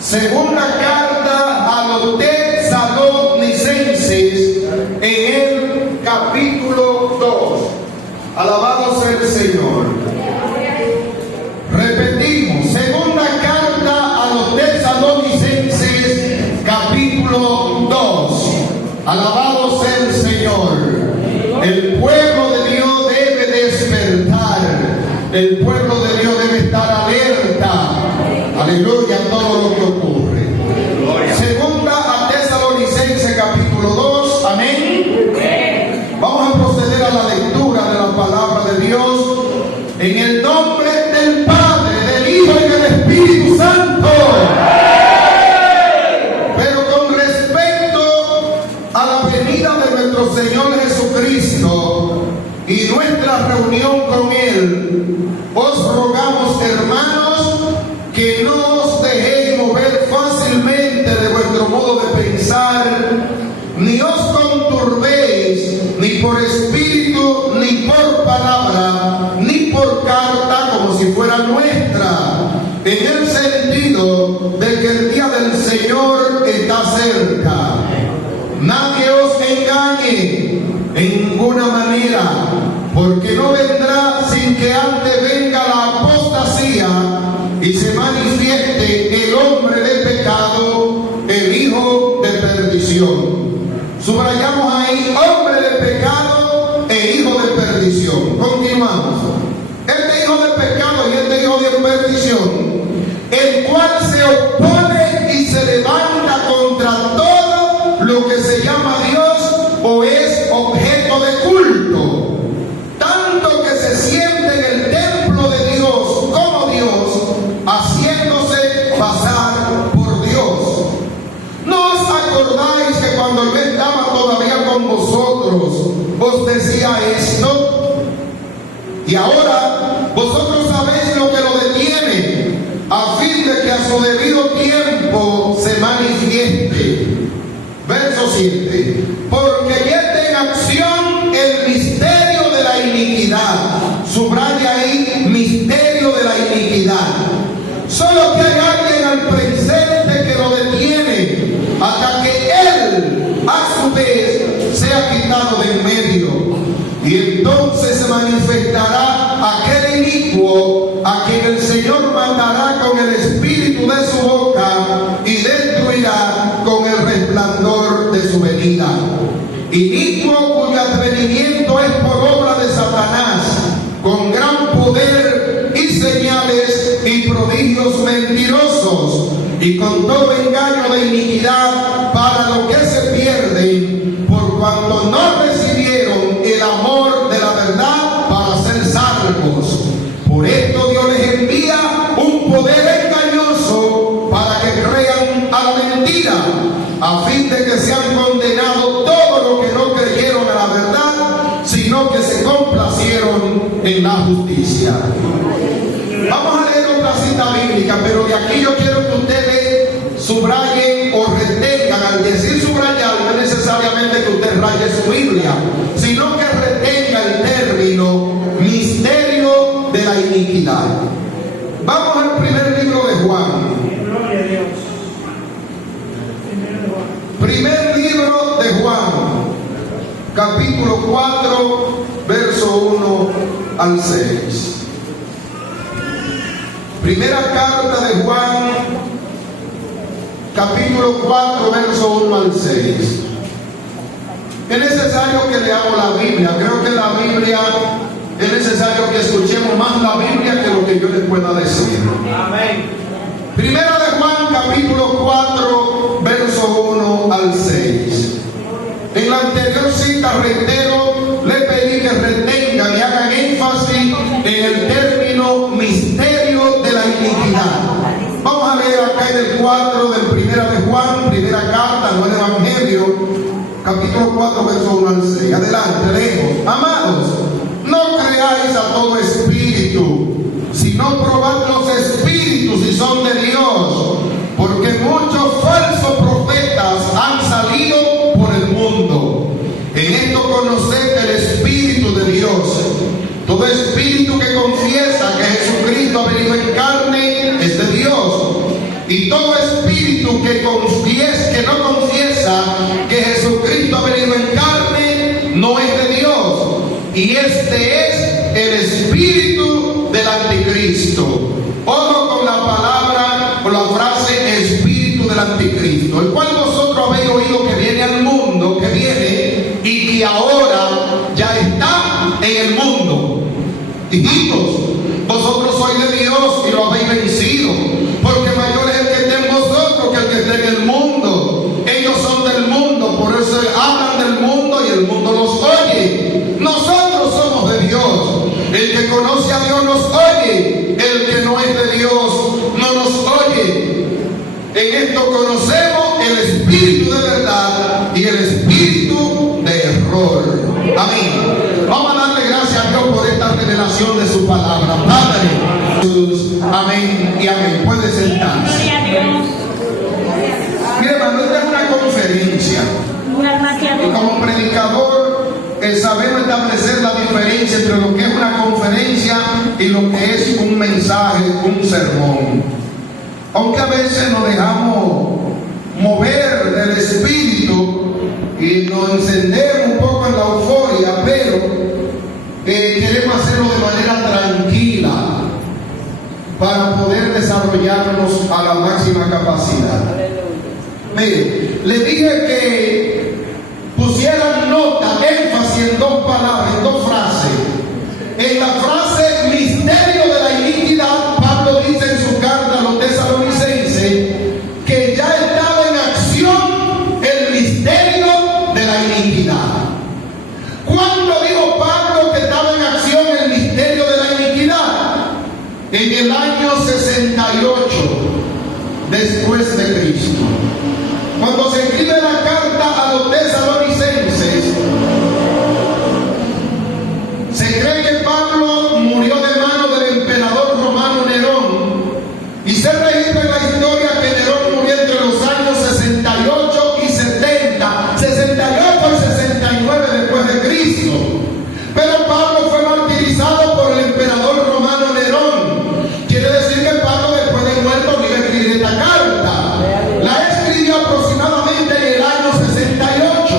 Segunda carta a los Tesalonicenses, en el capítulo 2. Alabado sea el Señor. Repetimos, segunda carta a los Tesalonicenses, capítulo 2. Alabado sea el Señor. El pueblo de Dios debe despertar. El pueblo de Dios debe estar alerta. Aleluya, a todo lo que ocurre. Segunda a Tesalonicenses, capítulo 2. Amén. Vamos a proceder a la lectura de la palabra de Dios en el nombre del Padre, del Hijo y del Espíritu Santo. Pero con respecto a la venida de nuestro Señor Jesucristo y nuestra reunión con Él, os rogamos, hermanos, que no os dejéis mover fácilmente de vuestro modo de pensar, ni os conturbéis, ni por espíritu, ni por palabra, ni por carta, como si fuera nuestra, en el sentido de que el día del Señor está cerca. Nadie os engañe en ninguna manera, porque no vendrá sin que antes venga la apostasía y se manifieste el hombre de pecado, el hijo de perdición. Subrayamos ahí, hombre de pecado e hijo de perdición. Continuamos. Este hijo de pecado y este hijo de perdición, el cual se opone y se levanta contra todo lo que se llama Dios o es objeto de culto, tanto que se siente en el templo de Dios como Dios, haciéndose pasar por Dios. ¿No os acordáis que cuando yo estaba todavía con vosotros os decía esto? Y ahora vosotros sabéis lo que lo detiene, a fin de que a su debido tiempo se manifieste. Verso 7. Porque ya está en acción el misterio de la iniquidad. Subraya ahí, misterio de la iniquidad. Solo que hay alguien al presente que lo detiene hasta que él a su vez sea quitado de en medio. Y entonces se manifestará aquel inicuo a quien el Señor matará con el espíritu de su boca y destruirá con el resplandor de su venida. Inicuo cuyo advenimiento es por obra de Satanás, con gran poder y señales y prodigios mentirosos, y con todo engaño de iniquidad para los que se pierden, por cuanto no recibieron el amor de la verdad para ser salvos. Por esto Dios les envía un poder engañoso para que crean a la mentira, a fin de que sean condenados todos los que no creyeron a la verdad, sino que se complacieron en la justicia. Vamos a leer otra cita bíblica, pero de aquí yo quiero que ustedes subrayen o retengan. Al decir subrayar, no es necesariamente que usted raye su Biblia, sino que retenga el término misterio de la iniquidad. Vamos al primer libro de Juan. Primer libro de Juan, capítulo 4, verso 1 al 6. Primera carta de Juan, capítulo 4, verso 1 al 6. Es necesario que leamos la Biblia. Creo que la Biblia, es necesario que escuchemos más la Biblia que lo que yo les pueda decir. Amén. Primera de Juan, capítulo 4, verso 1 al 6. En la anterior cita, reitero, le pedí que retengan y hagan énfasis en el término misterio de la iniquidad. Vamos a leer acá en el 4 de Primera de Juan, primera carta, no el Evangelio, capítulo 4, verso 1 al 6. Adelante, leemos. Amados, no creáis a todo espíritu, sino probad los espíritus si son de Dios, porque muchos falsos profetas han salido por el mundo. En esto conoced el Espíritu de Dios. Todo espíritu que confiesa que Jesucristo ha venido en carne es de Dios. Y todo espíritu que no confiesa que Jesucristo ha venido en carne no es de Dios. Y este es el espíritu del anticristo. Ojo con la palabra, con la frase espíritu del anticristo, el cual vosotros habéis oído que viene al mundo, que viene y que ahora ya está en el mundo. Hijitos, vosotros sois de Dios y lo habéis vencido, porque mayor es el que está en vosotros que el que está en el mundo. Ellos son del mundo, por eso hablan del mundo y el mundo los oye. Nosotros somos de Dios. El que conoce a Dios nos oye, el que no es de Dios no nos oye. En esto conocemos el espíritu de verdad y el espíritu de error. Amén. Vamos a darle gracias a Dios por esta revelación de su palabra. Padre Jesús, amén y amén. Puede sentarse. Mire, hermano, esta es una conferencia. Y como predicador sabemos establecer la diferencia entre lo que es una conferencia y lo que es un mensaje, un sermón. Aunque a veces nos dejamos mover del espíritu y nos encendemos un poco en la euforia, pero queremos hacerlo de manera tranquila para poder desarrollarnos a la máxima capacidad. Mire, le dije que pusieran nota, énfasis en dos palabras, en dos frases. En la frase misterio de la iniquidad, Pablo dice en su carta a los tesalonicenses que ya estaba en acción el misterio de la iniquidad. ¿Cuándo dijo Pablo que estaba en acción el misterio de la iniquidad? En el año 68 después de Cristo. Cuando se escribe la carta a los tesalonicenses, se cree que Pablo murió de mano del emperador romano Nerón, y se registra en la historia que Nerón murió entre los años 68 y 70, 68 y 69 después de Cristo. Pero Pablo fue martirizado por el emperador romano Nerón. Quiere decir que Pablo, después de muerto, iba a escribir esta carta. La escribió aproximadamente en el año 68.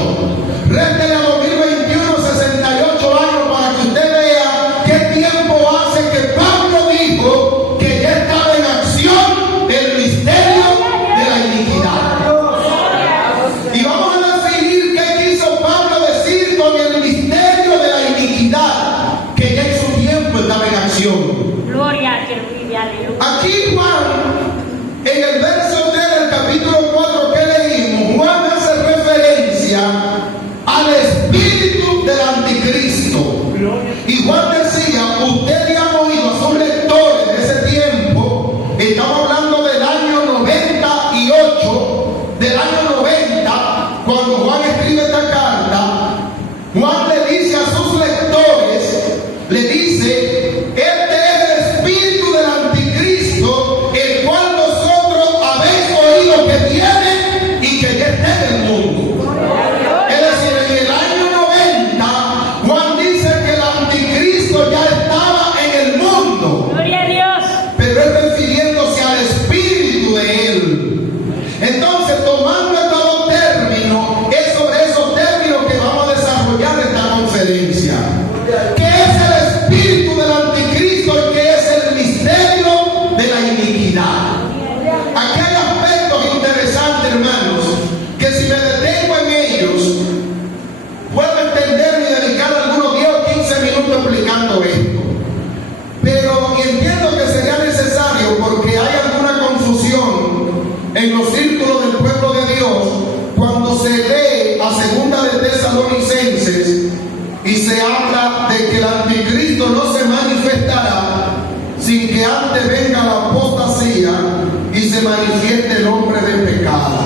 Réstele a 2021 68 años para que usted vea qué tiempo hace que Pablo dijo que ya estaba en acción el misterio de la iniquidad. Y vamos a definir qué quiso Pablo decir con el misterio de la iniquidad, que ya en su tiempo estaba en acción. Gloria a Dios. Aquí Juan, en el verso 3 del capítulo 4 que leímos, Juan hace referencia al espíritu del anticristo. Y Juan decía, ustedes han oído a sus lectores de ese tiempo, estamos hablando del año 98, del año 90, cuando Juan escribe esta carta. Juan le dice a sus lectores, le dice, este es el espíritu del anticristo, el cual vosotros habéis oído que viene y que ya está en el mundo. Es decir, en el año 90, Juan dice que el anticristo ya estaba en el mundo. Gloria a Dios. Pero es refiriéndose al espíritu de él. Entonces, tomando estos dos términos, es sobre esos términos que vamos a desarrollar esta conferencia. ¿Qué es el espíritu del anticristo y qué es el misterio de la iniquidad? Aquí hay aspectos interesantes, hermanos, que si me detengo en ellos, puedo entender y dedicar algunos 10 o 15 minutos explicando esto. Pero entiendo que sería necesario, porque hay alguna confusión en los círculos del pueblo de Dios cuando se lee a segunda de Tesalonicenses y se habla de que el anticristo no se manifestará sin que antes venga la apostasía y se manifieste el hombre de pecado.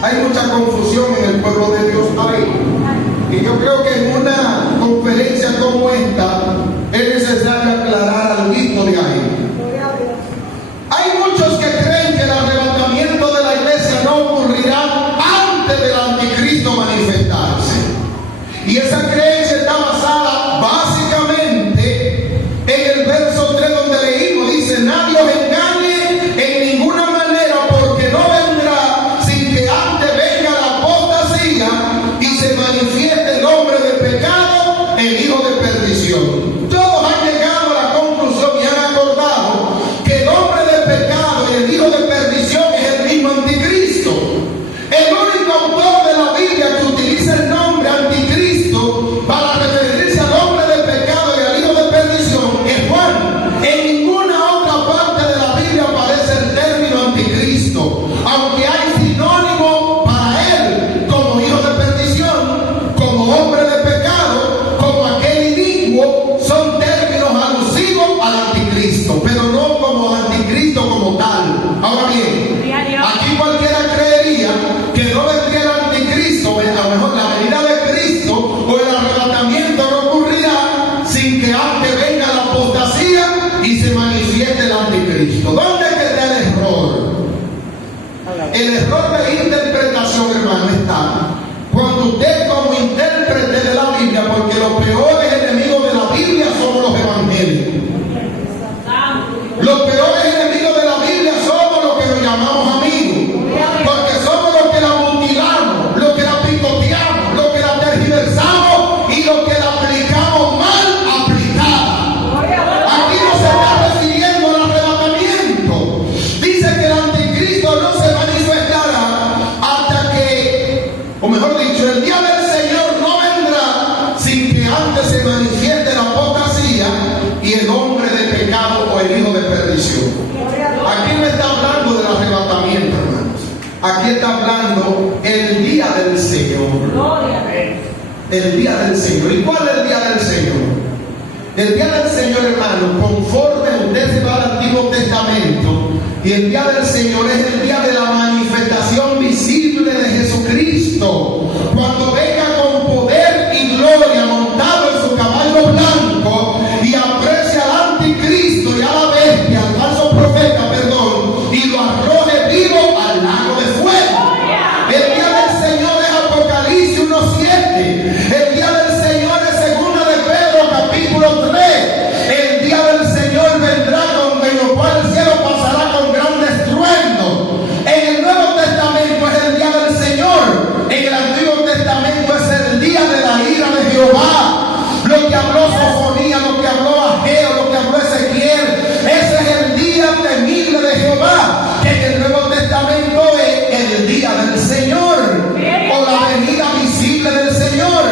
Hay mucha confusión en el pueblo de Dios ahí. Y yo creo que en una conferencia como esta es necesario aclarar algo de ahí. Hay muchos que creen que el arrebatamiento de la iglesia no ocurrirá antes del anticristo manifestarse. Y esa creencia está basada básicamente en el verso 3 donde leímos, dice, nadie os engañe en ninguna manera, porque el error de interpretación, hermano, está cuando usted como intérprete de la Biblia, porque los peores enemigos de la Biblia somos los evangélicos. Los peores enemigos de la Biblia somos los que nos llamamos amigos, porque somos los que la mutilamos, los que la picoteamos, los que la tergiversamos y los que la aplicamos mal aplicada. Aquí no se está refiriendo al arrebatamiento. Dice que el anticristo no se manifestará hasta que, o mejor dicho, el día del Señor no vendrá sin que antes se manifieste la apostasía y el hombre de pecado o el hijo de perdición. Aquí no está hablando del arrebatamiento, hermanos. Aquí está hablando el día del Señor. El día del Señor. ¿Y cuál es el día del Señor? El día del Señor, hermano, conforme usted se va al Antiguo Testamento, y el día del Señor es el día de la manifestación visible de Jesucristo, cuando venga con poder y gloria montado en su caballo blanco y aprecia al anticristo y a la bestia, al falso profeta, perdón, y lo arroje vivo al lago de fuego. El día del Señor es Apocalipsis 1:7. El día del Señor es segunda de Pedro capítulo 3. El día del Señor vendrá en lo cual el cielo pasará con gran estruendo. En el Nuevo Testamento es el día del Señor. En el Antiguo Testamento es el día de la ira de Jehová. Lo que habló Sofonía, lo que habló Ageo, lo que habló Ezequiel, ese es el día temible de Jehová, que en el Nuevo Testamento es el día del Señor, o la venida visible del Señor.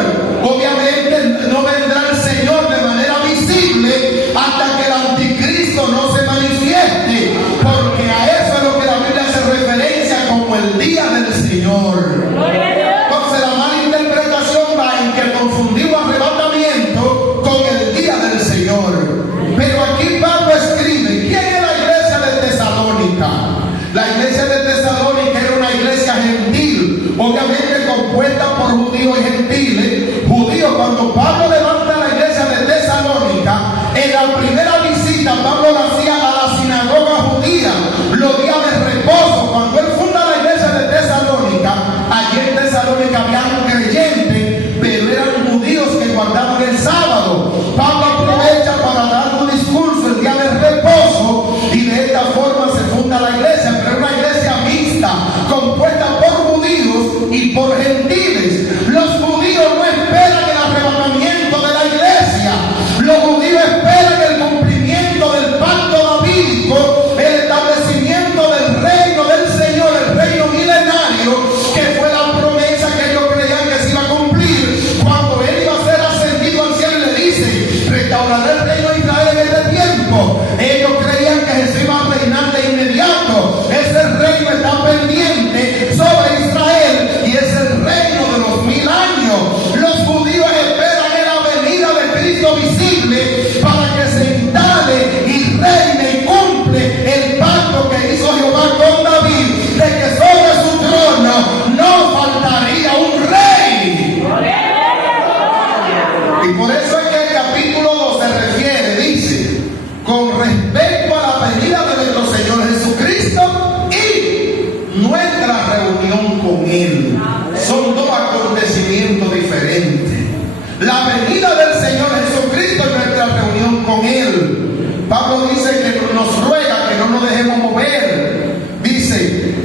Obviamente no vendrá el Señor de manera visible hasta que el anticristo no se manifieste, porque a eso es lo que la Biblia hace referencia como el día del Señor. Entonces la mala interpretación va en que confundimos arrebatamiento con el día del Señor. Pero aquí Pablo escribe, ¿quién es la iglesia de Tesalónica? La iglesia de Tesalónica era una iglesia gentil, obviamente compuesta por judíos y gentiles. Judíos, cuando Pablo levanta la iglesia de Tesalónica, en la primera visita Pablo la hacía a la sinagoga judía, los días de reposo. Cuando él funda la iglesia de Tesalónica, allí en Tesalónica habían creyentes, pero eran judíos que guardaban el sábado. Pablo aprovecha para dar un discurso el día del reposo y de esta forma se funda la iglesia, pero es una iglesia mixta, compuesta por judíos y por gentiles. Los judíos no esperan el arrebatamiento de la iglesia, los judíos esperan el cumplimiento del pacto davídico, el establecimiento del reino del Señor, el reino milenario, que fue la promesa que ellos creían que se iba a cumplir cuando él iba a ser ascendido al cielo. Y le dice, restauraré el reino de Israel en este tiempo. Ellos creían que Jesús iba a reinar de inmediato. Ese reino está pendiente sobre Israel y es el reino de los 1000 años. Los judíos esperan en la venida de Cristo visible para que se instale y reine y cumple el pacto que hizo Jehová con David, de que sobre su trono no faltaría un rey. Y por eso es que el capítulo 2 se refiere, dice, con respecto a la venida de nuestro Señor Jesucristo y nuestra reunión con Él. Son dos acontecimientos diferentes. La venida del Señor Jesucristo y nuestra reunión con Él. Pablo dice que nos ruega que no nos dejemos mover. Dice,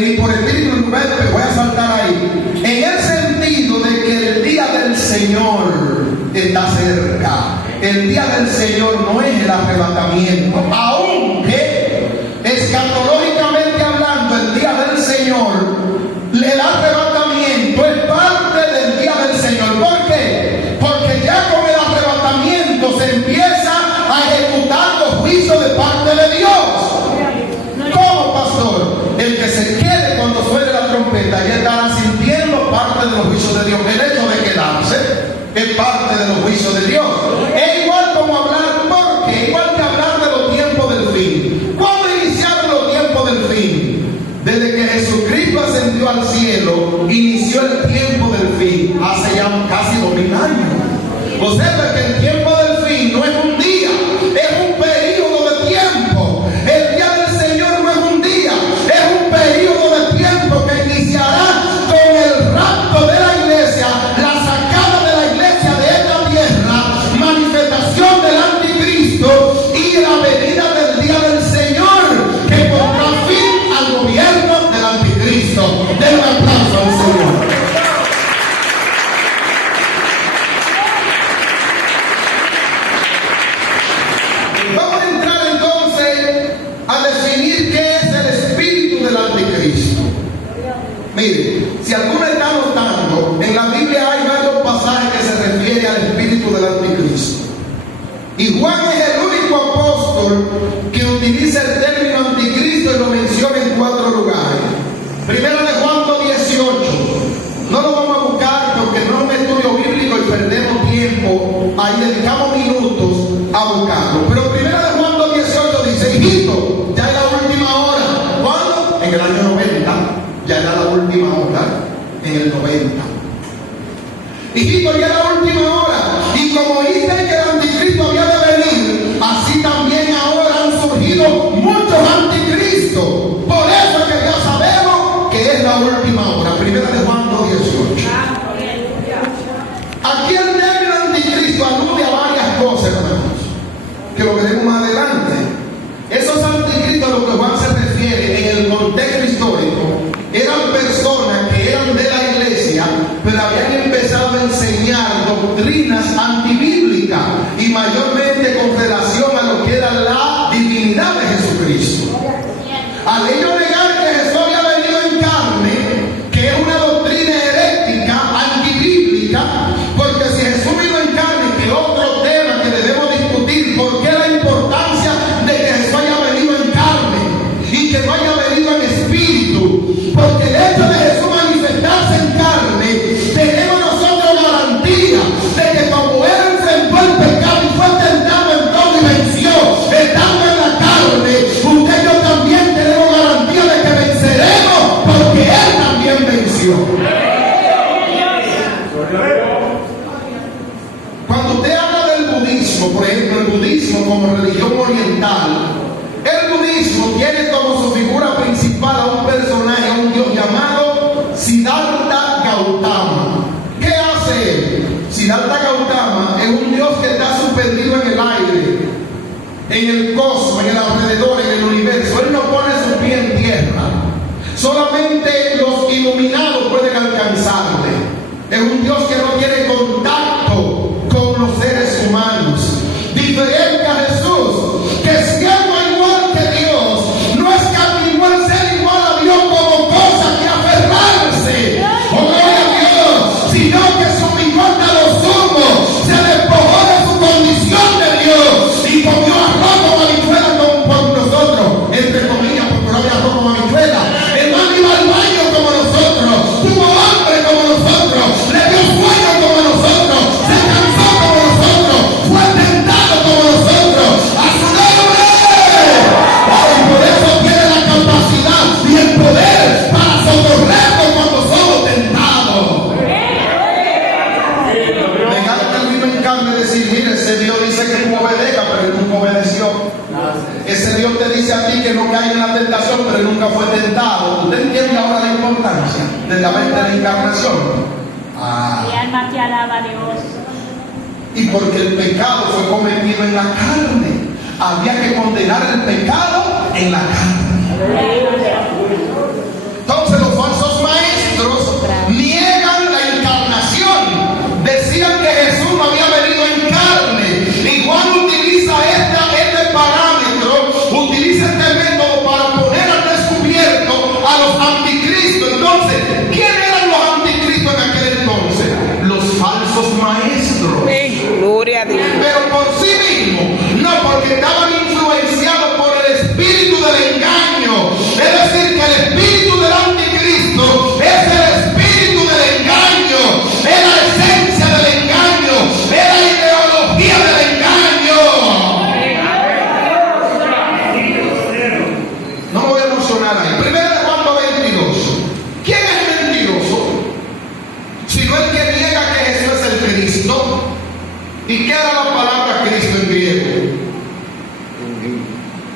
ni por espíritu ni por mente, voy a saltar ahí. En el sentido de que el día del Señor está cerca. El día del Señor no es el arrebatamiento, aunque escatológicamente hablando, el día del Señor, el arrebatamiento es parte del día del Señor. ¿Por qué? Porque ya con el arrebatamiento se empieza a ejecutar los juicios de parte de Dios. ¿Cómo, pastor? El que se quede cuando suene la trompeta ya estará sintiendo parte de los juicios de Dios. El hecho de quedarse es parte de los juicios de Dios. Es igual como hablar, porque igual que hablar de los tiempos del fin. ¿Cuándo iniciaron los tiempos del fin? Desde que Jesucristo ascendió al cielo, inició el tiempo del fin, hace ya casi 2000 años. Observa que el tiempo del fin no es un día, es un periodo de tiempo. El día del Señor no es un día, es un periodo de tiempo. Mire, si alguno está notando, en la Biblia hay varios pasajes que se refieren al espíritu del anticristo. Y Juan es el único apóstol que utiliza el término anticristo y lo menciona en 4 lugares. Primero de Juan 2:18. No lo vamos a buscar porque no es un estudio bíblico y perdemos tiempo. Ahí dedicamos minutos a buscarlo. Pero primero de Juan 2:18 dice: hijito, ya es la última hora. ¿Cuándo? En el año 90. Ya era la última hora. En el 90. Hijito, ya es la última hora. Y como dice que el anticristo había de venir, así también ahora han surgido muchos anticristos. Por eso es que ya sabemos que es la última hora. Primera de Juan 2:18. Aquí el término anticristo alude a varias cosas, hermanos, que lo veremos más adelante. Esos anticristos a los que Juan se refiere en el contexto histórico eran personas que eran de la iglesia, pero habían empezado a enseñar doctrinas antibíblicas y mayormente con relación a lo que era la divinidad de Jesucristo. Al ellos negar que Jesús había venido en carne, que es una doctrina herética, antibíblica, porque si Jesús vino en carne, que otro tema que debemos discutir, ¿por qué la importancia de que Jesús haya venido en carne y que no haya venido en espíritu? Porque el hecho de Jesús manifestarse en carne, tenemos nosotros garantía de que como Él enfrentó el pecado y fue tentado en todo y venció, estando en la carne, usted y yo también tenemos garantía de que venceremos, porque Él también venció. Cuando usted habla del budismo, por ejemplo, el budismo como religión oriental, el budismo tiene como su figura principal a un personaje, a un dios llamado Siddhartha Gautama. ¿Qué hace él? Siddhartha Gautama es un dios que está suspendido en el aire, en el cosmos, en el alrededor, en el universo. Él no pone su pie en tierra. Solamente los iluminados pueden alcanzarle. Es un dios que no tiene contacto con los seres humanos. Diferente a Jesús, que siendo igual que Dios, no escatimó el ser igual a Dios como cosa que aferrarse, oh gloria a Dios, sino que se humilló hasta lo sumo, se despojó de su condición de Dios y comió arroz como habichuela por nosotros, entre comillas, porque no había arroz como habichuela. Hermano, iba al baño como nosotros, tuvo hambre como nosotros, le dio sueño como nosotros, se cansó como nosotros, fue tentado como nosotros. ¡A su nombre! Y por eso tiene la capacidad y el poder para socorrernos cuando somos tentados. Dejar que el vino en carne decir: mire, ese Dios dice que tú obedezcas, pero él nunca obedeció. Ese Dios te dice a ti que no caiga en la tentación, pero él nunca fue tentado. ¿Usted entiende ahora la importancia de la mente de la encarnación? Mi alma te alaba, Dios. Y porque el pecado fue cometido en la carne, había que condenar el pecado en la carne. Entonces los falsos maestros niegan la encarnación. Decían que Jesús no había venido en carne. Y Juan utiliza este parámetro, utiliza este método para poner al descubierto a los anticristos. Entonces, ¿quién eran los anticristos en aquel entonces? Los falsos maestros. Gloria a Dios. Pero por sí mismos, no, porque estaban influenciados por el espíritu del engaño. Es decir, que el espíritu del anticristo es el espíritu del engaño, es la esencia del engaño, es la ideología del engaño. No me voy a emocionar ahí. Primero de Juan 22. ¿Quién es el mentiroso? Sino el que niega que Jesús es el Cristo. ¿Y qué era la palabra Cristo en griego?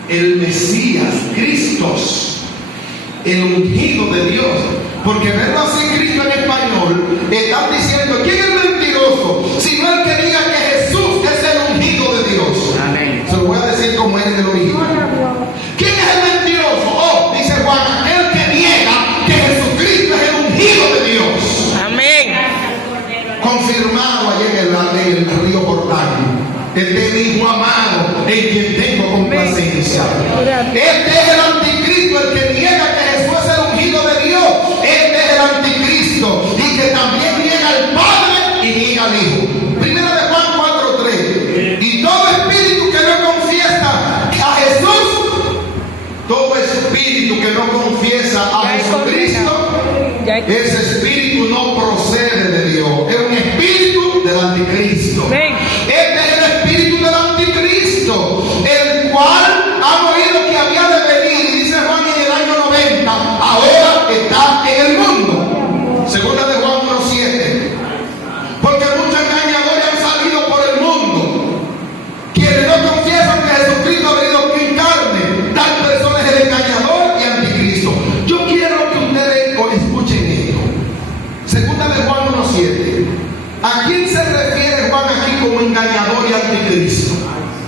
El Mesías, Cristos, el ungido de Dios. Porque verlo así Cristo en español, están diciendo: ¿quién es el mentiroso? Sino el que diga que Jesús es el ungido de Dios. Amén. Se lo voy a decir como es en el original. ¿Quién es el mentiroso? Oh, dice Juan, aquel que niega que Jesucristo es el ungido de Dios. Amén. Confirmado allá en el río Jordán. Este es mi hijo amado, en quien tengo complacencia. Este es el anticristo, el que niega que Jesús es el ungido de Dios. Este es el confiesa a Jesucristo, ese espíritu no procede de Dios. Es un espíritu del anticristo. Este es el espíritu del anticristo, el cual han oído que había de venir, y dice Juan en el año 90, ahora está en el mundo. Segunda de Juan 1:7. Porque muchos engañadores han salido por el mundo, quienes no confiesan que Jesucristo ha venido en carne. Tal persona es el engañador y anticristo. Yo quiero que ustedes escuchen esto. Segunda de Juan 1:7. ¿A quién se refiere Juan aquí como engañador y anticristo?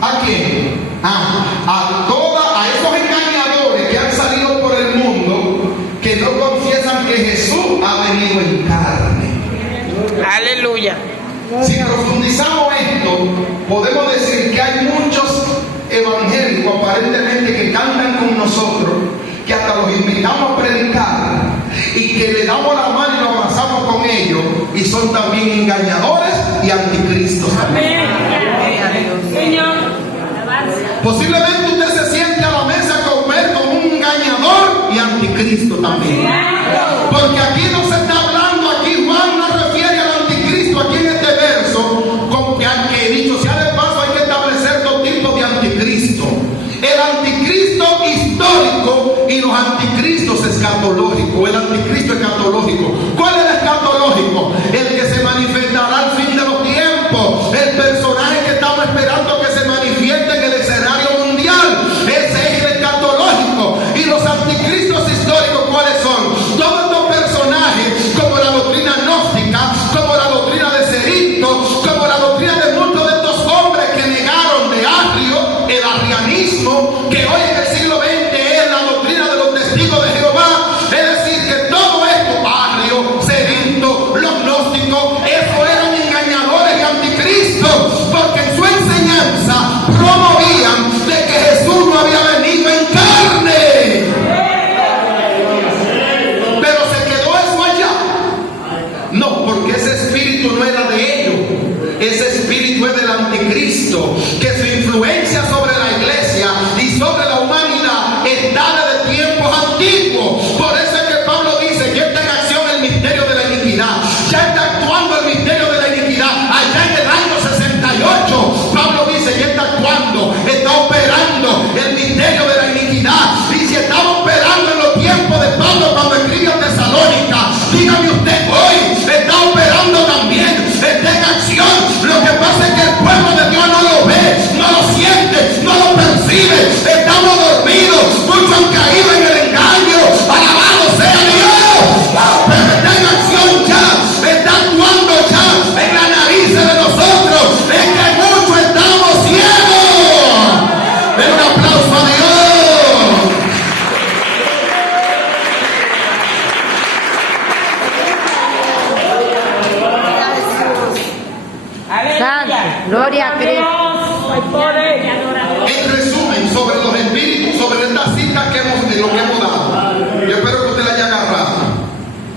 ¿A quién? A esos engañadores que han salido por el mundo, que no confiesan que Jesús ha venido en carne. Aleluya. Si profundizamos esto, podemos decir que hay muchos evangélicos aparentemente que cantan con nosotros, que hasta los invitamos a predicar y que le damos la mano y nos abrazamos con ellos, y son también engañadores y anticristos también. Señor. Posiblemente usted se siente a la mesa a comer como un engañador y anticristo también. Porque aquí no se está hablando, aquí Juan no refiere al anticristo aquí en este verso, con que dicho sea de paso hay que establecer dos tipos de anticristo: el anticristo histórico y los anticristos escatológicos. El anticristo escatológico, ¿cuál es el escatológico? El que se manifestará al fin de los tiempos, el personaje que estamos esperando que se manifieste en el escenario mundial. Ese es el escatológico. Y los anticristos históricos, ¿cuáles son? Todos estos personajes, como la doctrina gnóstica, como la doctrina de Cerinto, como la doctrina de muchos de estos hombres que negaron de Arrio, el arrianismo, que hoy en el siglo XX es la doctrina de los testigos de Jehová. Es decir, que todo esto, Arrio, Cerinto, los gnósticos, eso eran engañadores y anticristos, porque en su enseñanza promovían de que Jesús no había venido en carne. Pero se quedó eso allá. No, porque ese espíritu no era de ellos. Ese espíritu es del anticristo, que su influencia sobre la iglesia y sobre la humanidad está desde tiempos antiguos. Por eso es que Pablo dice: ya está en acción el misterio de la iniquidad, ya está actuando el misterio de la iniquidad. Allá en el año 68 Pablo dice: ya está actuando, está operando el misterio de la iniquidad. Y si estaba operando en los tiempos de Pablo cuando escribe a Tesalónica, dígame usted, hoy está operando también, está en acción. Lo que pasa es que el pueblo de Dios no lo ve, no lo siente, no lo percibe. Estamos dormidos, muchos han caído en el engaño. Alabado sea Dios. Pero está en acción ya, está actuando ya en la nariz de nosotros. Es que muchos estamos ciegos. Den un aplauso a Dios. Santo, gloria a Cristo. En resumen, sobre los espíritus, sobre estas citas que lo que hemos dado, yo espero que usted la haya agarrado.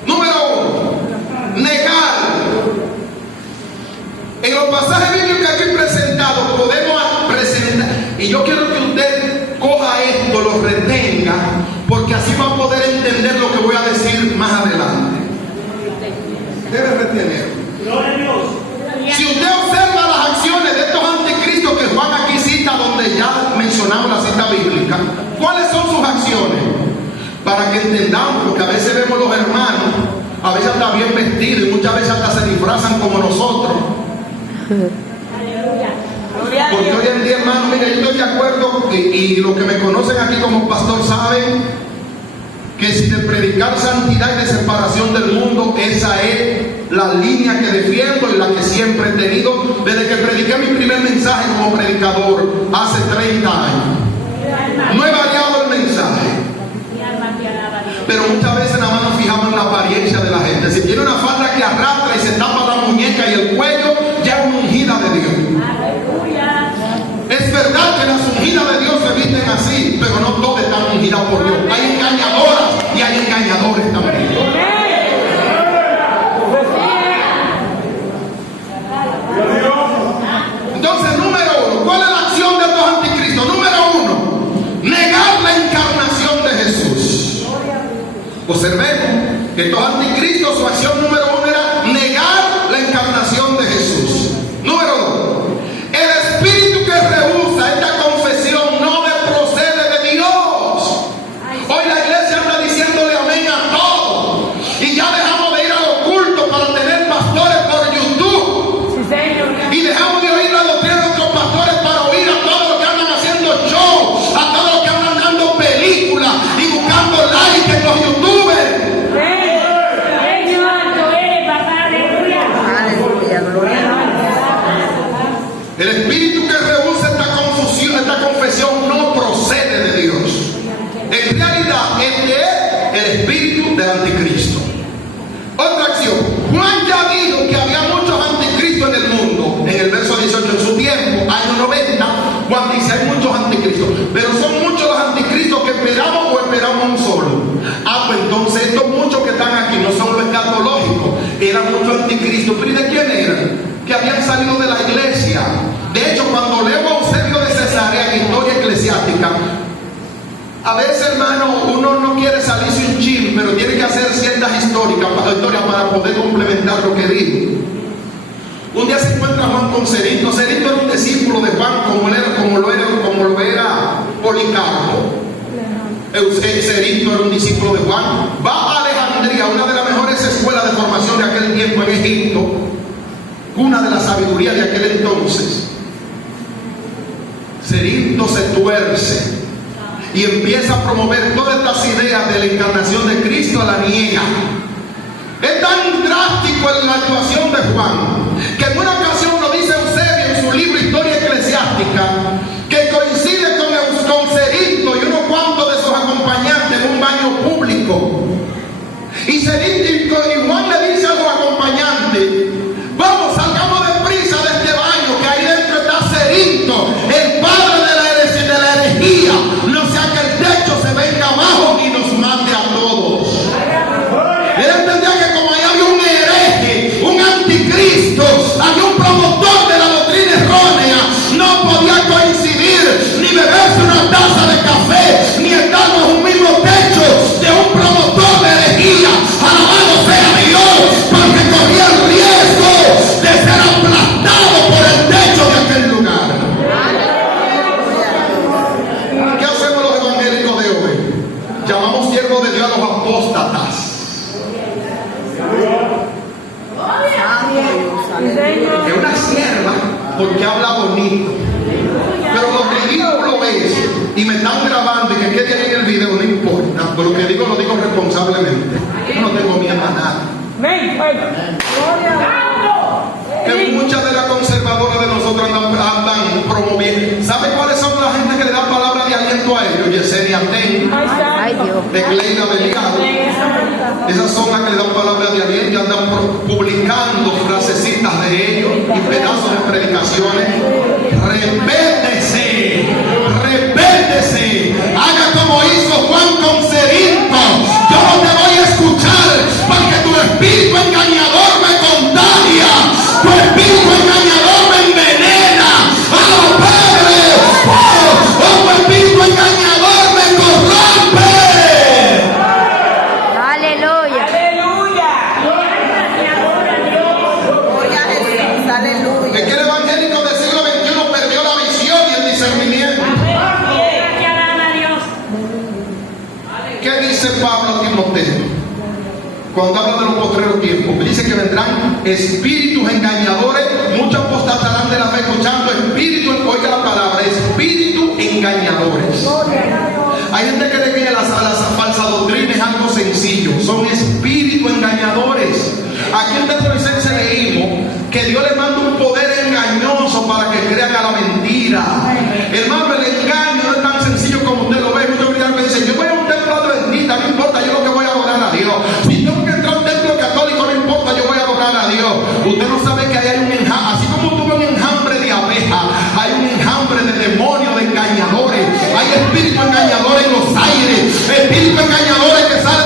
Número 1, negar. En los pasajes bíblicos aquí presentados podemos presentar, y yo quiero que usted coja esto, lo retenga, porque así va a poder entender lo que voy a decir más adelante. Debe retenerlo. Si usted observa las acciones de estos anticristos que Juan aquí cita, donde ya mencionamos la cita bíblica, ¿cuáles son sus acciones? Para que entendamos, porque a veces vemos los hermanos, a veces hasta bien vestidos y muchas veces hasta se disfrazan como nosotros. Porque hoy en día, hermano, mira, yo estoy de acuerdo, y los que me conocen aquí como pastor saben que si de predicar santidad y de separación del mundo, esa es la línea que defiendo y la que siempre he tenido desde que prediqué mi primer mensaje como predicador hace 30 años. No he variado el mensaje, pero muchas veces nada más nos fijamos en la apariencia de la gente. Si tiene una falda que arrastra y se tapa la muñeca y el cuello, ya es una ungida de Dios. Es verdad que las ungidas de Dios se visten así, pero no todas están ungidas por Dios. Hay engañadoras y hay engañadores también. Entonces, número 1, ¿cuál es la acción de estos anticristos? Número 1, negar la encarnación de Jesús. Observemos que estos anticristos, su acción número 1 era negar la encarnación de Jesús. Número 2, el espíritu que rehúsa esta confesión no procede de Dios. Hoy la iglesia anda diciéndole amén a todo, y ya dejamos de ir a los cultos para tener pastores por YouTube. Sí, Señor. Y dejamos de oír la doctrina de otros pastores para oír a todos los que andan haciendo show, a todos los que andan dando películas y buscando like en los youtubers. El espíritu que rehúsa esta confesión no procede de Dios. En realidad, este es el espíritu del anticristo. Otra acción. Juan ya dijo que había muchos anticristos en el mundo. En el verso 18, en su tiempo, año 90, Juan dice: hay muchos anticristos. Pero son muchos los anticristos que esperamos o esperamos un solo. Pues entonces estos muchos que están aquí no son los escatológicos. Eran muchos anticristos. ¿Pero y de quién eran? Que habían salido de la iglesia. De hecho, cuando leo a Eusebio de Cesarea en Historia Eclesiástica, a veces, hermano, uno no quiere salirse un chin, pero tiene que hacer ciertas historias para poder complementar lo que digo. Un día se encuentra Juan con Cerinto. Cerinto era un discípulo de Juan, como lo era Policarpo. Cerinto era un discípulo de Juan. Va a Alejandría, una de las mejores escuelas de formación de aquel tiempo en Egipto, cuna de la sabiduría de aquel entonces. Cerinto se tuerce y empieza a promover todas estas ideas de la encarnación de Cristo, la niega. Es tan drástico en la actuación de Juan que en una ocasión lo dice Eusebio en su libro Historia Eclesiástica, que coincide con Cerinto y unos cuantos de sus acompañantes en un baño público. Y Juan le dice a los acompañantes: vamos, salgamos deprisa de este baño, que ahí dentro está Cerinto, el padre de la herejía. No sea que el techo se venga abajo y nos mate a todos. Él entendía que como ahí había un hereje, un anticristo, había un promotor de la doctrina errónea, no podía coincidir ni beberse una taza de café, ni estar bajo un mismo techo de un promotor de herejía. Alabado sea Dios, porque corría el riesgo de ser aplastado por el techo de aquel lugar. ¿Qué hacemos los evangélicos de hoy? Llamamos siervos de Dios a los apóstatas. Es una sierva porque habla bonito, pero lo ridículo es, y me están grabando y que quede ahí en el video, no importa, pero lo que digo lo digo responsablemente. Yo no tengo miedo a nada. Que muchas de las conservadoras de nosotros andan promoviendo. ¿Sabe cuáles son la gente que le da palabra de aliento a ellos? Yesenia Ten, de Cleida Belial. Esas son las que le dan palabra de aliento y andan publicando frasecitas de ellos y pedazos de predicaciones. Repétese, repétese, haga como hizo Juan con Cerinto. Yo no te voy a escuchar porque tu espíritu engañador me contagia, tu espíritu engañador me envenena. ¡Ah, Padre! ¡Oh, tu espíritu engañador me corrompe! Aleluya. Es que el evangélico del siglo XXI perdió la visión y el discernimiento. ¿Qué dice Pablo a Timoteo cuando habla de los postreros tiempos? Dice que vendrán espíritus engañadores, muchos apostatarán de la fe, escuchando espíritus, oiga la palabra, espíritus engañadores. Hay gente que cree que la falsa doctrina es algo sencillo, son espíritus engañadores. Aquí en Tesalonicenses leímos que Dios le manda un poder engañoso para que crean a la mentira. Hermano, el engaño no es tan sencillo como usted lo ve. Muchos cristianos me dicen: yo voy a un templo adventista, no importa, yo lo que voy a adorar a Dios. Si tengo que entrar a un templo católico, no importa, yo voy a adorar a Dios. Usted no sabe que ahí hay un enjambre, así como tuve un enjambre de abejas, hay un enjambre de demonios, de engañadores. Hay espíritus engañadores en los aires, espíritus engañadores que salen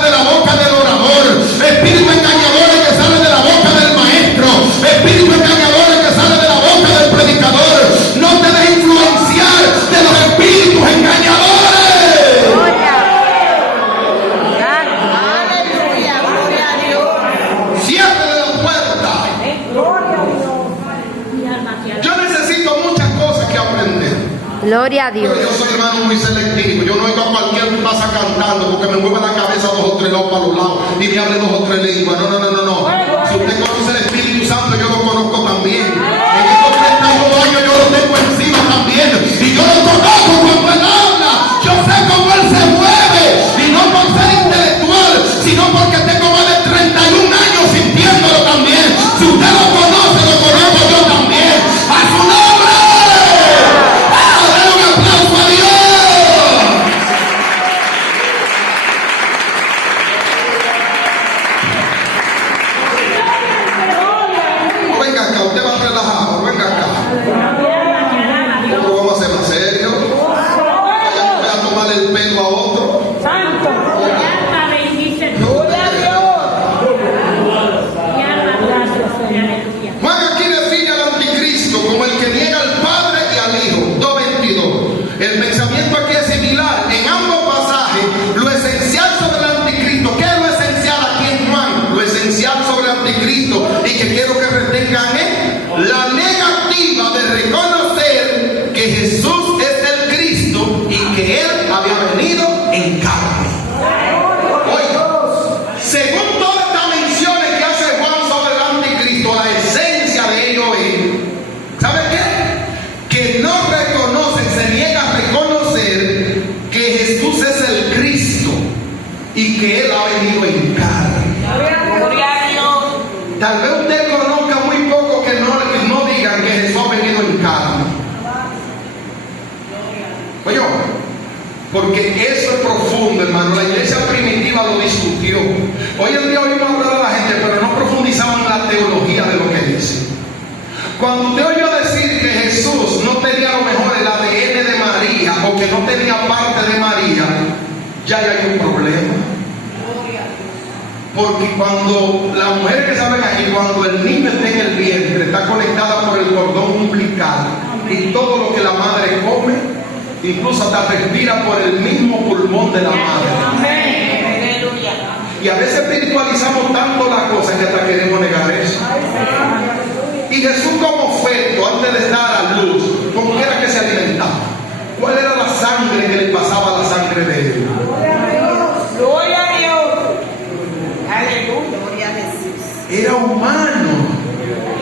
Gloria a Dios. Pero yo soy, hermano, muy selectivo. Yo no oigo a cualquier que pasa cantando porque me mueva la cabeza 2 o 3 lados para los lados y me hable 2 o 3 lenguas. No. Si usted conoce el Espíritu Santo, yo lo conozco también. En estos 32 años yo lo tengo encima también. Y yo lo conozco cuando él habla. Yo sé cómo él se mueve. Y no por ser intelectual, sino porque tengo más de 31 años sintiéndolo también. Si usted lo conoce, lo conozco yo también. ¡A su nombre! ¡Dale un aplauso a Dios! Venga acá, usted va relajado, venga acá. ¿Cómo vamos a hacer más serio? Voy a tomar el pelo a otro. Santo. Juan aquí define al anticristo como el que niega al Padre y al Hijo. 2:22. El pensamiento aquí es similar. En ambos pasajes, lo esencial sobre el anticristo. ¿Qué es lo esencial aquí en Juan? Lo esencial sobre el anticristo y que quiero que retengan es la negativa de reconocer que Jesús es el Cristo y que Él había venido en carne. Oiga, según todas estas menciones que hace Juan sobre el anticristo, la esencia de ello es, ¿sabe qué? Que no reconocen, se niega a reconocer que Jesús es el Cristo y que Él ha venido en carne. Gloria a Dios. Tal vez usted conozca muy poco que no digan que Jesús ha venido en carne. Oye, porque eso es profundo, hermano. La iglesia primitiva lo discutió. Hoy en día oímos hablar a la gente, pero no profundizaban en la teología de lo que dice. Cuando usted oyó decir que Jesús no tenía a lo mejor el ADN de María o que no tenía parte de María, ya hay un problema. Porque cuando la mujer que saben aquí, cuando el niño está en el vientre, está conectada por el cordón umbilical y todo lo que la madre come, incluso hasta respira por el mismo pulmón de la madre. Aleluya. Y a veces espiritualizamos tanto la cosa que hasta queremos negar eso. Y Jesús como feto, antes de dar a luz, ¿cómo era que se alimentaba? ¿Cuál era la sangre que le pasaba a la sangre de él? Gloria a Dios. Aleluya. Gloria a Jesús. Era humano.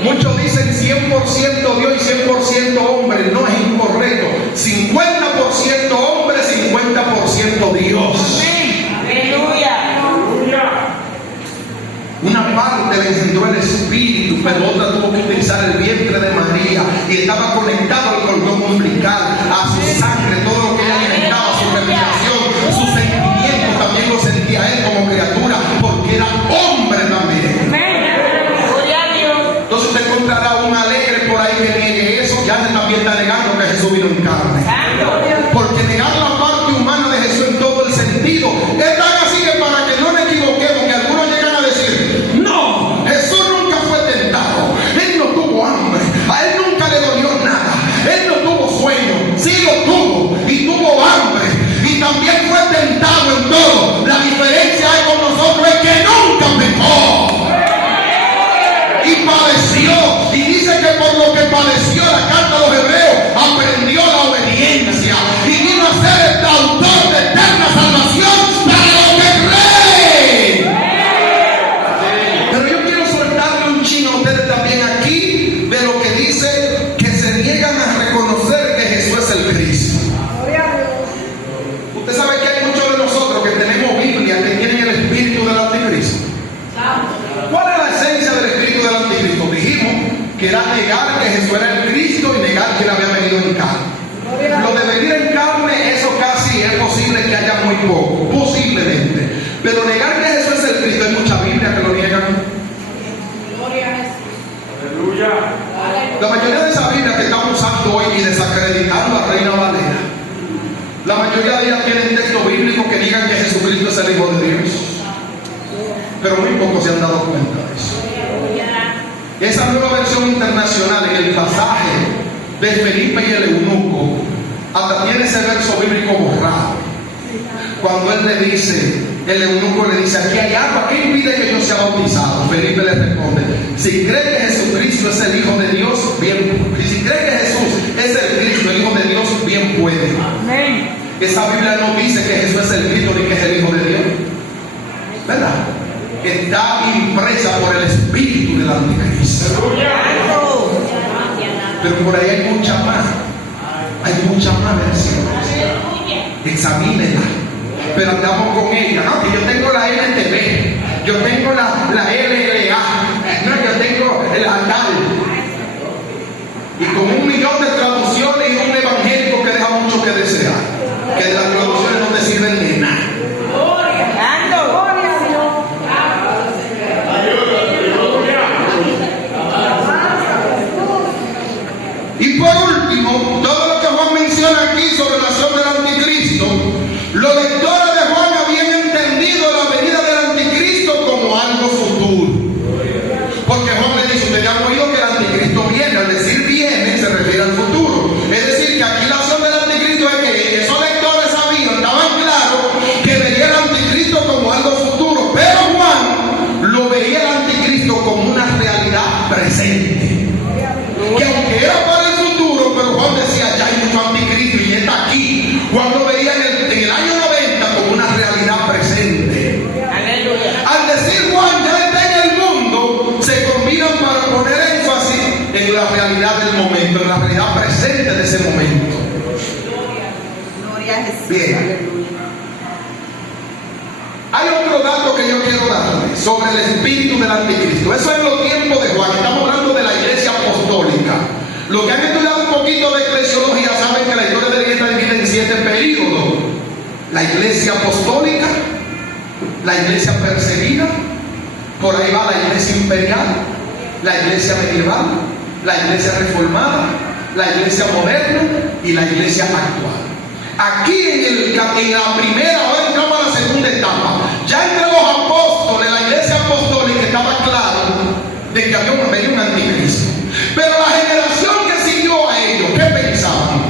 Muchos dicen 100% Dios y 100% hombre. No, es incorrecto. 50% hombre, 50% Dios. Aleluya. Una parte le engendró el espíritu, pero otra tuvo que utilizar el vientre de María y estaba conectado al cordón umbilical, a su sangre, todo lo que ella alimentaba, su respiración, sus sentimientos también lo sentía él como criatura, porque era hombre también. Gloria a Dios. Entonces usted encontrará un alegre por ahí que niegue eso, ya también está negando que Jesús vino en carne. Porque negar la parte humana de Jesús en todo el sentido es tan así que para que no nos equivoquemos, que algunos llegan a decir, no, Jesús nunca fue tentado, Él no tuvo hambre, a Él nunca le dolió nada, Él no tuvo sueño, sí lo tuvo y tuvo hambre y también fue tentado en todo. La diferencia es con nosotros es que nunca pecó y padeció, y dice que por lo que padeció, la carta a los Hebreos, aprendió la obediencia y vino a ser el autor de eterna salvación para los que creen. Pero yo quiero soltarle un chino a ustedes también aquí de lo que dice que se niegan a reconocer que Jesús es el Cristo. Usted sabe que hay muchos de nosotros que tenemos Biblia que tienen el espíritu del anticristo. ¿Cuál es la esencia del espíritu del anticristo? Dijimos que era negar que Jesús era el Cristo y negar que él había venido en carne. Lo de venir en carne, eso casi es posible que haya muy poco, posiblemente. Pero negar que Jesús es el Cristo, hay mucha Biblia que lo niegan. Gloria a Jesús. Aleluya. La mayoría de esa Biblia que estamos usando hoy y desacreditando a Reina Valera, la mayoría de ellas tienen textos bíblicos que digan que Jesucristo es el Hijo de Dios. Pero muy pocos se han dado cuenta de eso. Esa nueva versión internacional, en el pasaje de Felipe y el eunuco, hasta tiene ese verso bíblico borrado. Cuando él le dice, el eunuco le dice, aquí hay agua, ¿qué impide que yo sea bautizado? Felipe le responde, si cree que Jesucristo es el Hijo de Dios, bien. Y si cree que Jesús es el Cristo, el Hijo de Dios, bien puede. Amén. Esa Biblia no dice que Jesús es el Cristo ni que es el Hijo de Dios, ¿verdad? Está impresa por el espíritu del anticristo. Pero por ahí hay muchas más. Hay muchas más versiones. Examínela. Pero andamos con ella. No, que yo tengo la LTV. Yo tengo la LLA. No, yo tengo el ANDAL. Y con 1 millón de traducciones y un evangélico que deja mucho que desear. Que las traducciones no te sirven de nada. Y por último, todo lo que Juan menciona aquí sobre la nación del anticristo, los lectores de Juan habían entendido la venida del anticristo como algo futuro. Porque Juan le dice, ustedes han oído que el anticristo viene. Al decir viene, se refiere al futuro. Es decir, que aquí la acción del anticristo es que esos lectores sabían, estaban claros que veía el anticristo como algo futuro. Pero Juan lo veía el anticristo como una realidad presente. Que aunque era para el futuro, pero Juan decía, ya hay mucho anticristo y está aquí. Juan lo veía en el año 90 como una realidad presente. Al decir Juan ya está en el mundo, se combinan para poner énfasis en la realidad del momento, en la realidad presente de ese momento. Gloria a Jesús. Bien. Hay otro dato que yo quiero darle sobre el espíritu del anticristo. Eso es los tiempos de Juan. Estamos hablando de la iglesia apostólica. Los que han estudiado un poquito de eclesiología saben que la historia de la iglesia está dividida en 7 períodos. La iglesia apostólica, la iglesia perseguida, por ahí va la iglesia imperial, la iglesia medieval, la iglesia reformada, la iglesia moderna y la iglesia actual. Aquí en la primera, ahora entramos a la segunda etapa. Ya entre los apóstoles, la iglesia apostólica estaba claro de que había un anticristo. Pero la generación que siguió a ellos, ¿qué pensaban?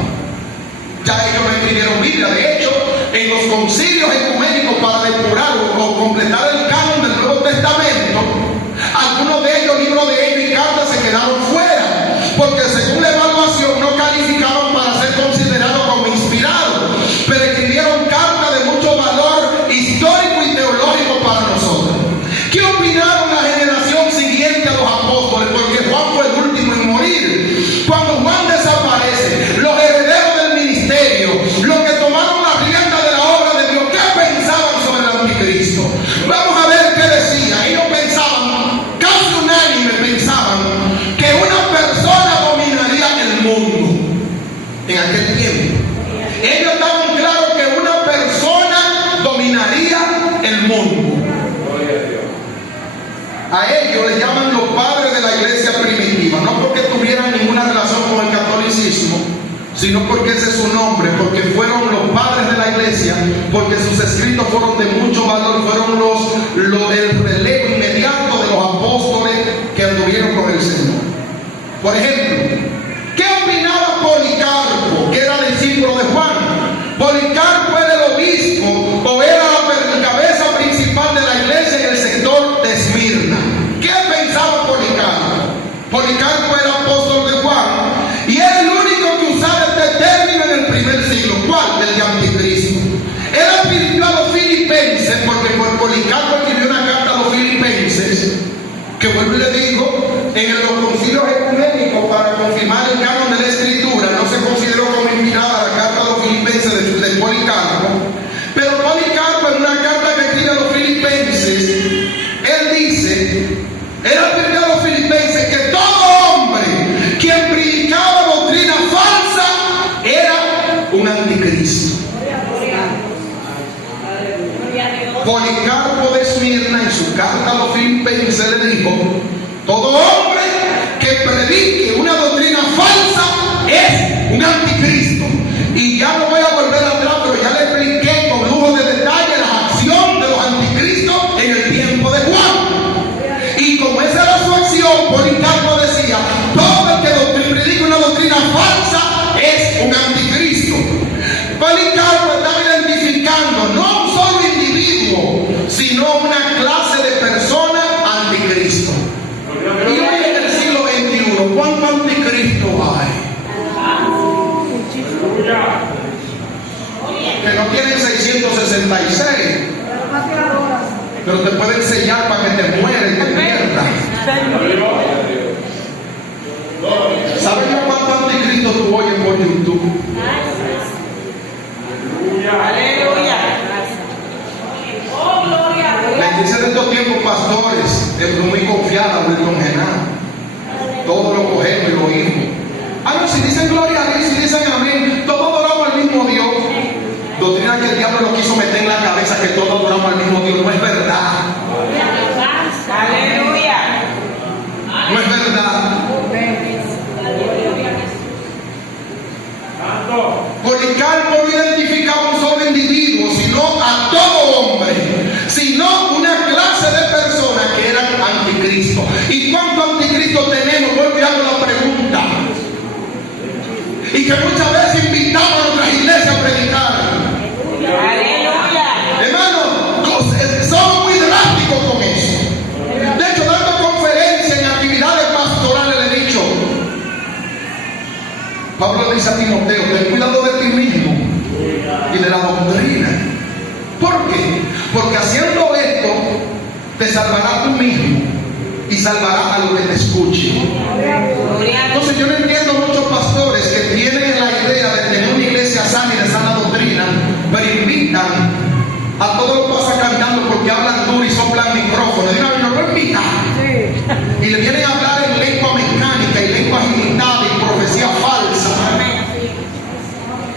Ya ellos no escribieron Biblia. De hecho, en los concilios ecuménicos para depurar o completar el canon del Nuevo Testamento, algunos de ellos, libros de ellos y cartas se quedaron fuera, porque según la evaluación no calificaban para ser considerados como inspirados, pero escribieron cartas de mucho valor histórico y teológico para nosotros. ¿Qué opinaron la generación siguiente a los apóstoles? Porque Juan fue el último en morir. Cuando Juan desaparece, los herederos del ministerio, los que tomaron la rienda de la obra de Dios, ¿qué pensaban sobre el anticristo? Vamos a ver qué decía. Ellos pensaban, casi unánime pensaban, que una persona dominaría el mundo en aquel tiempo. Ellos estaban claros que una persona dominaría el mundo. A ellos le llaman los padres de la iglesia primitiva, no porque tuvieran ninguna relación con el catolicismo, sino porque ese es su nombre, porque fueron los padres de la iglesia, porque sus escritos fueron de mucho valor, fueron el relevo inmediato de los apóstoles que anduvieron con el Señor. Por ejemplo, ¿qué opinaba Policarpo, que era discípulo de Juan? Policarpo era el obispo o era la cabeza principal de la iglesia en el sector de Esmirna. ¿Qué pensaba Policarpo? Policarpo era apóstol de Juan y era el único que usaba este término en el primer siglo. ¿Cuál? El de anticristo. Era escribió a los filipenses, porque Policarpo escribió una carta a los filipenses, que vuelvo y le digo, en los concilios ecuménicos para confirmar el canon de la escritura, no se consideró como inspirada la carta a los filipenses de Policarpo. Pero Policarpo, en una carta que escribe a los filipenses, él dice, era escrito a los filipenses que todo hombre quien predicaba doctrina falsa era un anticristo. Policarpo de Esmirna, en su carta a los filipenses, le dijo, todo hombre que predique una doctrina falsa es un anticristo. Y ya no voy a volver atrás, pero ya le expliqué con lujo de detalle la acción de los anticristos en el tiempo de Juan. Y como esa era su acción, Policarpo decía, todo el que predica una doctrina falsa es un anticristo. Policarpo estaba identificando no un solo individuo, sino una clase de persona anticristo. Y hoy en el siglo XXI, ¿cuánto anticristo hay? pero te pueden sellar para que te mueras y te pierdas. ¿Sabes cuánto anticristo tú oyes por YouTube? Aleluya. Oh, gloria. La iglesia de estos tiempos, pastores, es muy confiada, muy congenada. Todo lo cogemos y lo oímos. No, si dicen gloria a Dios, si dicen amén, todos adoramos al mismo Dios. Doctrina que el diablo lo quiso meter en la cabeza, que todos adoramos al mismo Dios. No es verdad. Aleluya. No es verdad. Policarpo no identificaba a un solo individuo, sino a todo hombre, sino una clase de personas que eran anticristo. ¿Y cuánto anticristo tenemos? Vuelvo y hago la pregunta. Y que muchas veces invitamos a nuestras iglesias a predicar. Aleluya. Hermano, somos muy drásticos con eso. De hecho, dando conferencias en actividades pastorales le he dicho, Pablo dice a Timoteo, ten cuidado de ti mismo y de la doctrina. ¿Por qué? Porque haciendo esto te salvará tú mismo y salvará a los que te escuchen. Entonces yo no entiendo muchos pastores que tienen la idea de tener una iglesia sana y de sana doctrina, pero invitan a todos los pasan cantando porque hablan duro y soplan micrófono. Digo, yo lo invitan. Y le vienen a hablar en lengua mecánica y lengua agitada y profecía falsa.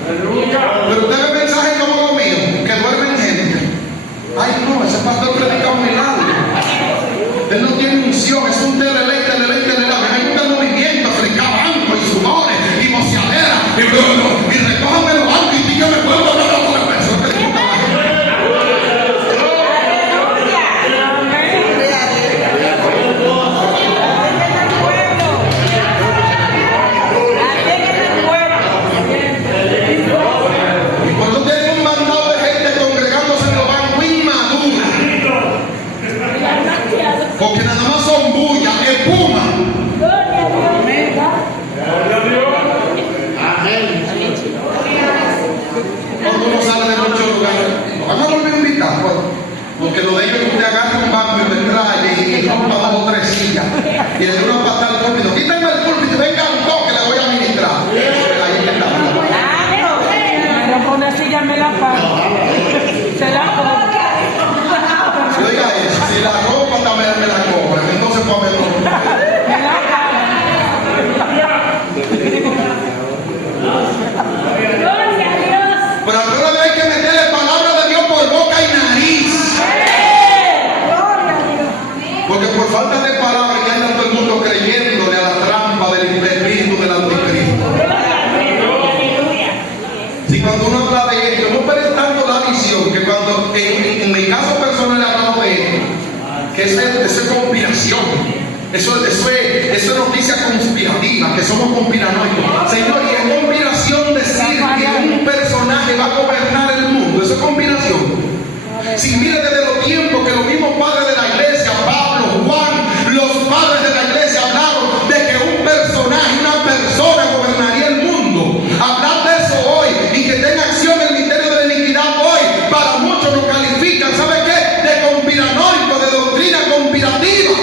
Pero usted ve mensajes como los míos, que duermen gente. Ay no, ese pastor predica un milagro. Él no tiene unción, es un teleleite. A mí me gusta el movimiento, fricar bancos y sudores y boceaderas y recójanme los bancos y yo me puedo hablar con la persona que gusta la gente. Y cuando tienen un mandado de gente congregándose en los bancos inmadura, porque nada más son bulla, espuma. Cuando uno sale de muchos lugares, ¿lo van a volver a invitar? Porque lo de ellos es que usted agarra un banco y me trae y rompa dos o tres sillas y le da una patada al púlpito. Quítenme el púlpito, venga un toque, le voy a ministrar. Ahí es que está. Pero con la silla me la pago. Se la pago. Si oiga eso, si la ropa también me la cobran, entonces pues me lo... Me la pago. Gloria a Dios. Pero ahora hay que meterle palabra de Dios por boca y nariz. Gloria a Dios. Porque por falta de palabra ya anda todo el mundo creyéndole a la trampa del espíritu del anticristo. Si cuando uno habla de esto, no pierdes tanto la visión que cuando en mi caso personal he hablado de esto, que eso es conspiración. Eso es noticia conspirativa, que somos conspiranoicos. Señor, y es conspiración decir que un personaje va a gobernar el mundo. Eso es conspiración. Si mire desde los tiempos que los mismos padres de la iglesia, Pablo, Juan, los padres de la iglesia hablaron de que un personaje, una persona gobernaría el mundo. Hablar de eso hoy y que tenga acción el misterio de la iniquidad hoy, para muchos nos califican, ¿sabe qué? De conspiranoico, de doctrina conspirativa.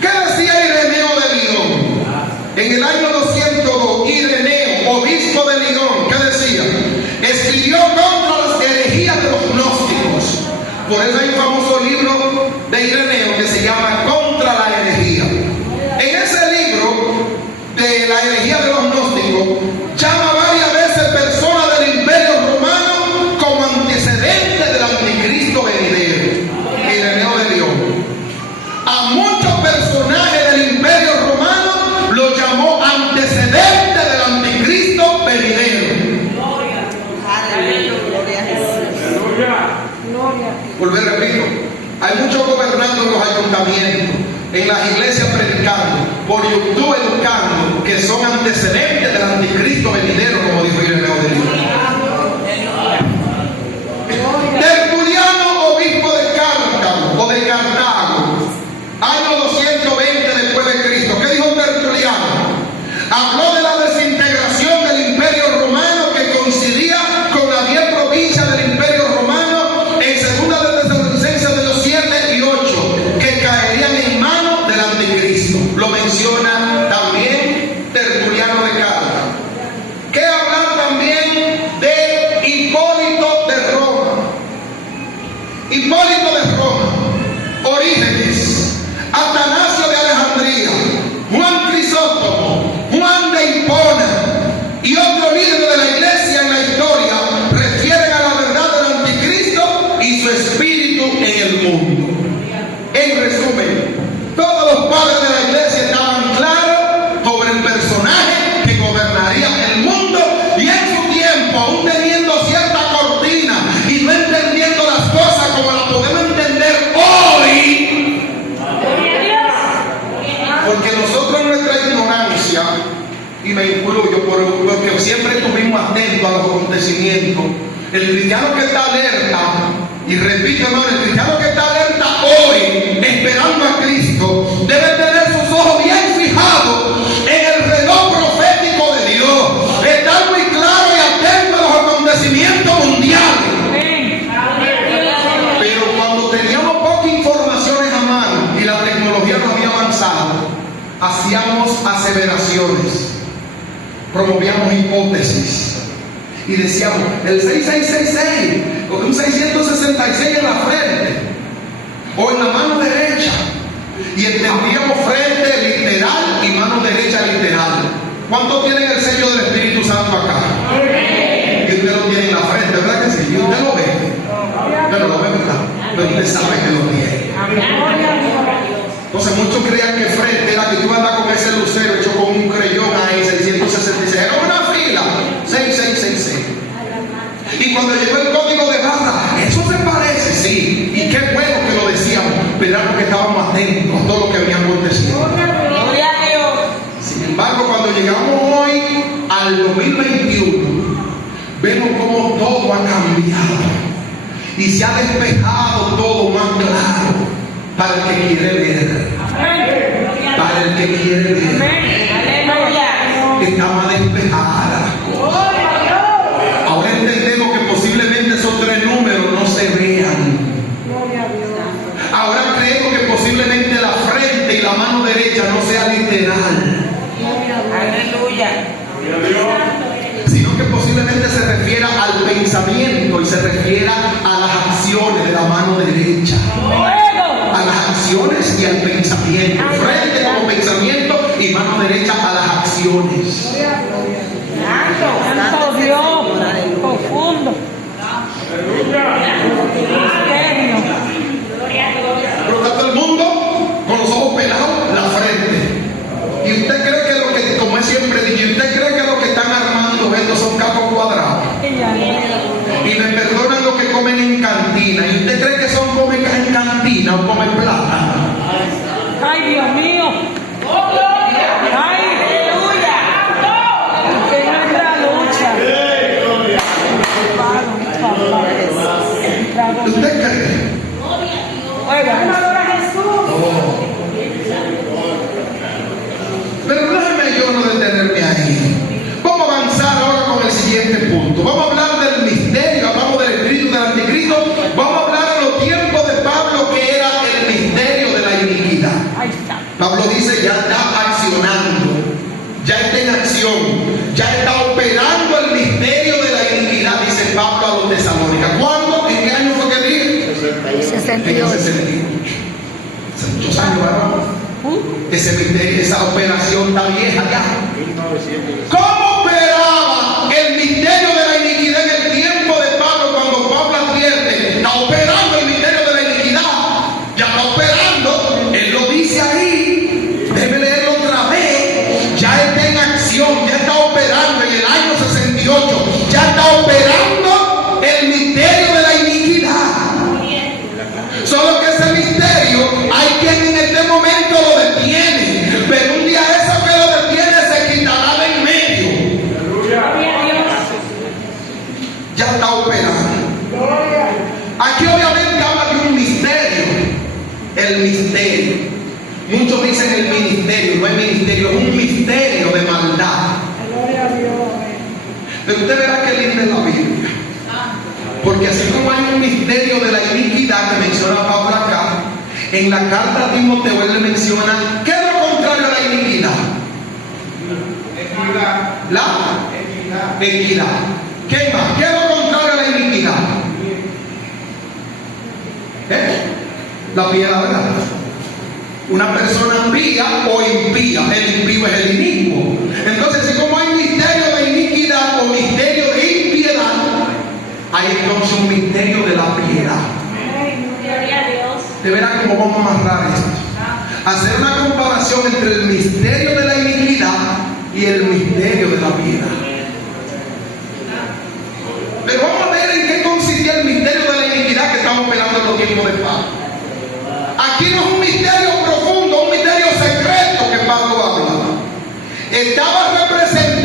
¿Qué decía Ireneo de Lidón? En el año 202, Ireneo, obispo de Lidón, ¿qué decía? Escribió contra las herejías de los gnósticos. Por eso hay un famoso libro de Ireneo que se llama Contra la herejía. En ese libro de la herejía de los gnósticos, llama varias veces personas del Imperio Romano como antecedentes del anticristo venidero. Ireneo de Lidón. A muchos personajes del Imperio Romano lo llamó antecedente del anticristo venidero. Aleluya. Gloria a Jesús. Volver, repito, hay muchos gobernando en los ayuntamientos, en las iglesias predicando, por YouTube educando, que son antecedentes del anticristo venidero, como dijo Ireneo de Lidón. Tertuliano, obispo de Cartago o de Cartago, año 220 después de Cristo. ¿Qué dijo Tertuliano? Habló de la desintegración del Imperio Romano que coincidía me incluyo porque siempre estuvimos atentos a los acontecimientos. El cristiano que está alerta, y repito hermano, el cristiano que está alerta hoy, esperando a Cristo, debe tener sus ojos bien fijados en el reloj profético de Dios, estar muy claro y atento a los acontecimientos mundiales. Pero cuando teníamos pocas informaciones a mano y la tecnología no había avanzado, hacíamos aseveraciones, promovíamos hipótesis y decíamos el 6666 o un 666 en la frente o en la mano derecha, y entendíamos frente literal y mano derecha literal. ¿Cuántos tienen el sello del Espíritu Santo acá? Y usted lo tiene en la frente, ¿verdad que sí? Y usted lo ve, pero lo ve, ¿verdad? Pero usted sabe que lo tiene. Entonces muchos creían que frente era que tú ibas a andar con ese lucero hecho con un creyón ahí, 666. Era una fila, 6666. Y cuando llegó el código de barra, eso se parece, sí. Y qué bueno que lo decíamos, pero era porque estábamos atentos a todo lo que había acontecido. Gloria a Dios. Sin embargo, cuando llegamos hoy al 2021, vemos cómo todo ha cambiado y se ha despejado todo más claro para el que quiere ver. Para el que quiere ver. Aleluya. Está más despejada las cosas. Ahora entendemos que posiblemente esos tres números no se vean. Ahora creemos que posiblemente la frente y la mano derecha no sea literal, Aleluya. sino que posiblemente se refiera al pensamiento y se refiera a las acciones de la mano derecha. A las acciones y al pensamiento. Frente como pensamiento y mano derecha a las acciones. Santo Dios, profundo. Pero está todo el mundo con los ojos pelados, la frente. Y usted cree que lo que, como es siempre dicho, usted cree que lo que están armando estos son capos cuadrados. Y me perdonan lo que comen en cantina. ¿Y usted cree que son comen en cantina o comen plata? Ay, Dios mío. Ay, Aleluya. que no es la lucha. ¿Usted cree? Pero déjeme yo no detenerme ahí. Vamos a avanzar ahora con el siguiente punto. Vamos a hablar del misterio, hablamos del espíritu del anticristo. Vamos a hablar de los tiempos de Pablo, que era el misterio de la iniquidad. Ahí está. Pablo dice, ya está accionando, ya está en acción, ya está operando el misterio de la iniquidad, dice Pablo a los tesalónicos. ¿Cuándo? ¿En qué año fue que dije? 68. 68. Muchos años, ¿verdad? Ese misterio, esa operación está vieja ya. ¿Cómo operaba el misterio de la iniquidad en el tiempo de Pablo, cuando Pablo advierte? Está operando el misterio de la iniquidad. Ya está operando. Él lo dice ahí. Déjeme leerlo otra vez. Ya está en acción, ya está operando en el año 68. Ya está operando el misterio de la iniquidad. Solo que ese misterio hay quien en este momento lo detiene, pero un día eso que lo detiene se quitará de en medio. Ya está operando. Aquí obviamente habla de un misterio. El misterio. Muchos dicen el ministerio, no es ministerio, es un misterio de maldad. Pero usted verá que linda es la Biblia. Porque así como hay un misterio de la iniquidad que menciona Pablo acá, en la carta a Timoteo él le menciona, ¿qué es lo contrario a la iniquidad? La equidad. ¿Qué más? ¿Qué es lo contrario a la iniquidad? La piedad, ¿verdad? Una persona pía o impía. El impío es el inicuo. Entonces, así como hay misterio de iniquidad o misterio de impiedad, hay entonces un misterio de la piedad. De veras cómo vamos a amarrar esto. Hacer una comparación entre el misterio de la iniquidad y el misterio de la piedad. Pero vamos a ver en qué consistía el misterio de la iniquidad que estamos operando en los tiempos de Pablo. Aquí no es un misterio profundo, un misterio secreto que Pablo habla. Estaba representando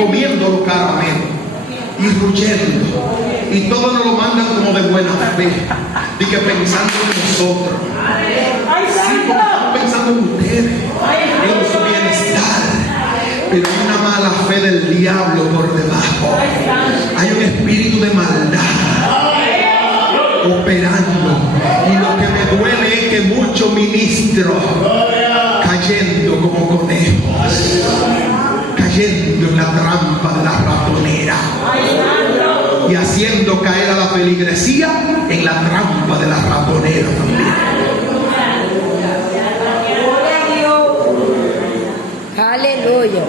comiéndolo caramelo y ruyendo, y todos nos lo mandan como de buena fe, y que pensando en nosotros, sí, porque estamos pensando en ustedes, en su bienestar, pero hay una mala fe del diablo por debajo, hay un espíritu de maldad operando, y lo que me duele es que muchos ministros cayendo como conejos, cayendo en la trampa de la ratonera y haciendo caer a la feligresía en la trampa de la ratonera también. Aleluya.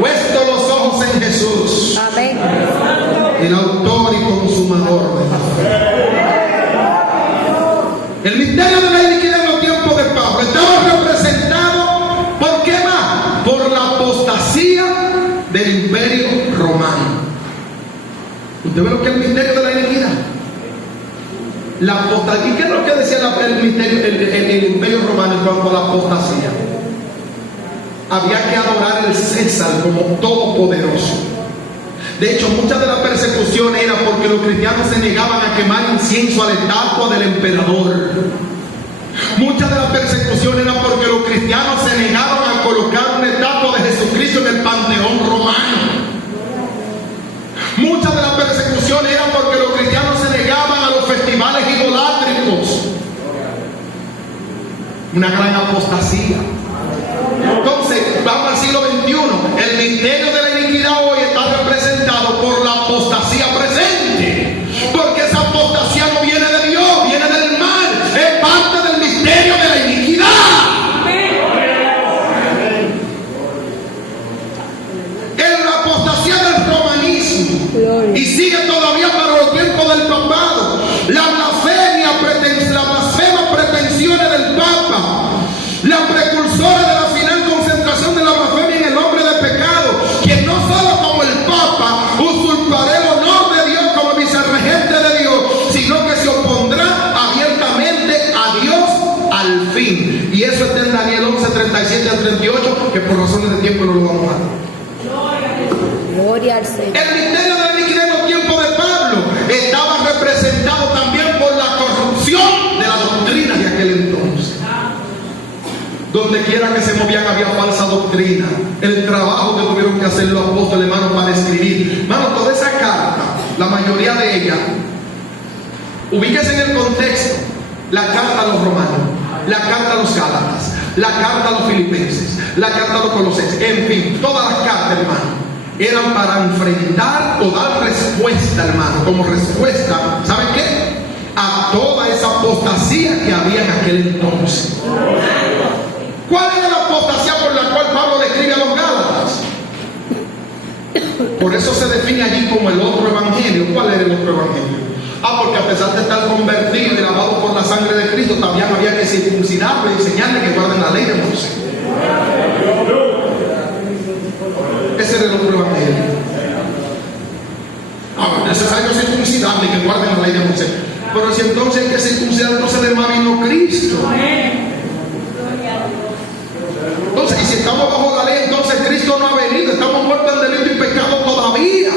Puesto los ojos en Jesús, Amén. el autor y consumador de la fe. El misterio de la iniquidad en los tiempos de Pablo estaba representado, ¿por qué más? Por la apostasía del imperio romano. ¿Usted ve lo que es el misterio de la iniquidad? La apostasía. ¿Y qué es lo que decía el misterio, el imperio romano en cuanto a la apostasía? Había que adorar al César como todopoderoso. De hecho, muchas de las persecuciones eran porque los cristianos se negaban a quemar incienso a la estatua del emperador. Muchas de las persecuciones eran porque los cristianos se negaban a colocar una estatua de Jesucristo en el panteón romano. Muchas de las persecuciones eran porque los cristianos se negaban a los festivales idolátricos. Una gran apostasía. Entonces, vamos al siglo XXI. El misterio de la iniquidad hoy está representado por la apostasía presente. Porque esa apostasía no viene de Dios, viene del mal. Es parte del misterio de la iniquidad. Es la apostasía del romanismo. Y sigue todavía para los tiempos del papado. La blasfema pretensiones del Papa. La precursora de la final concentración de la blasfemia en el hombre de pecado, quien no solo como el Papa usurpará el honor de Dios como vicerregente de Dios, sino que se opondrá abiertamente a Dios al fin. Y eso está en Daniel 11, 37 al 38, que por razones de tiempo no lo vamos a dar. Gloria al Señor. El misterio de la iniquidad en los tiempos de Pablo estaba representado también por la corrupción de la doctrina de aquel entonces. Donde quiera que se movían había falsa doctrina. El trabajo que tuvieron que hacer los apóstoles, hermanos, para escribir. Hermano, toda esa carta, la mayoría de ella, ubíquese en el contexto. La carta a los romanos, la carta a los gálatas, la carta a los filipenses, la carta a los colosenses, en fin, todas las cartas, hermano, eran para enfrentar o dar respuesta, hermano, como respuesta, ¿saben qué? A toda esa apostasía que había en aquel entonces. ¿Cuál era la apostasía por la cual Pablo le escribe a los Gálatas? Por eso se define allí como el otro evangelio. ¿Cuál era el otro evangelio? Porque a pesar de estar convertido y lavado por la sangre de Cristo, también había que circuncidarlo y enseñarle que guarden la ley de Moisés. Ese era el otro evangelio. Es necesario circuncidarle y que guarden la ley de Moisés. Pero si entonces hay que circuncidar, entonces de más vino Cristo. Entonces, y si estamos bajo la ley, entonces Cristo no ha venido, estamos muertos en delito y pecado todavía.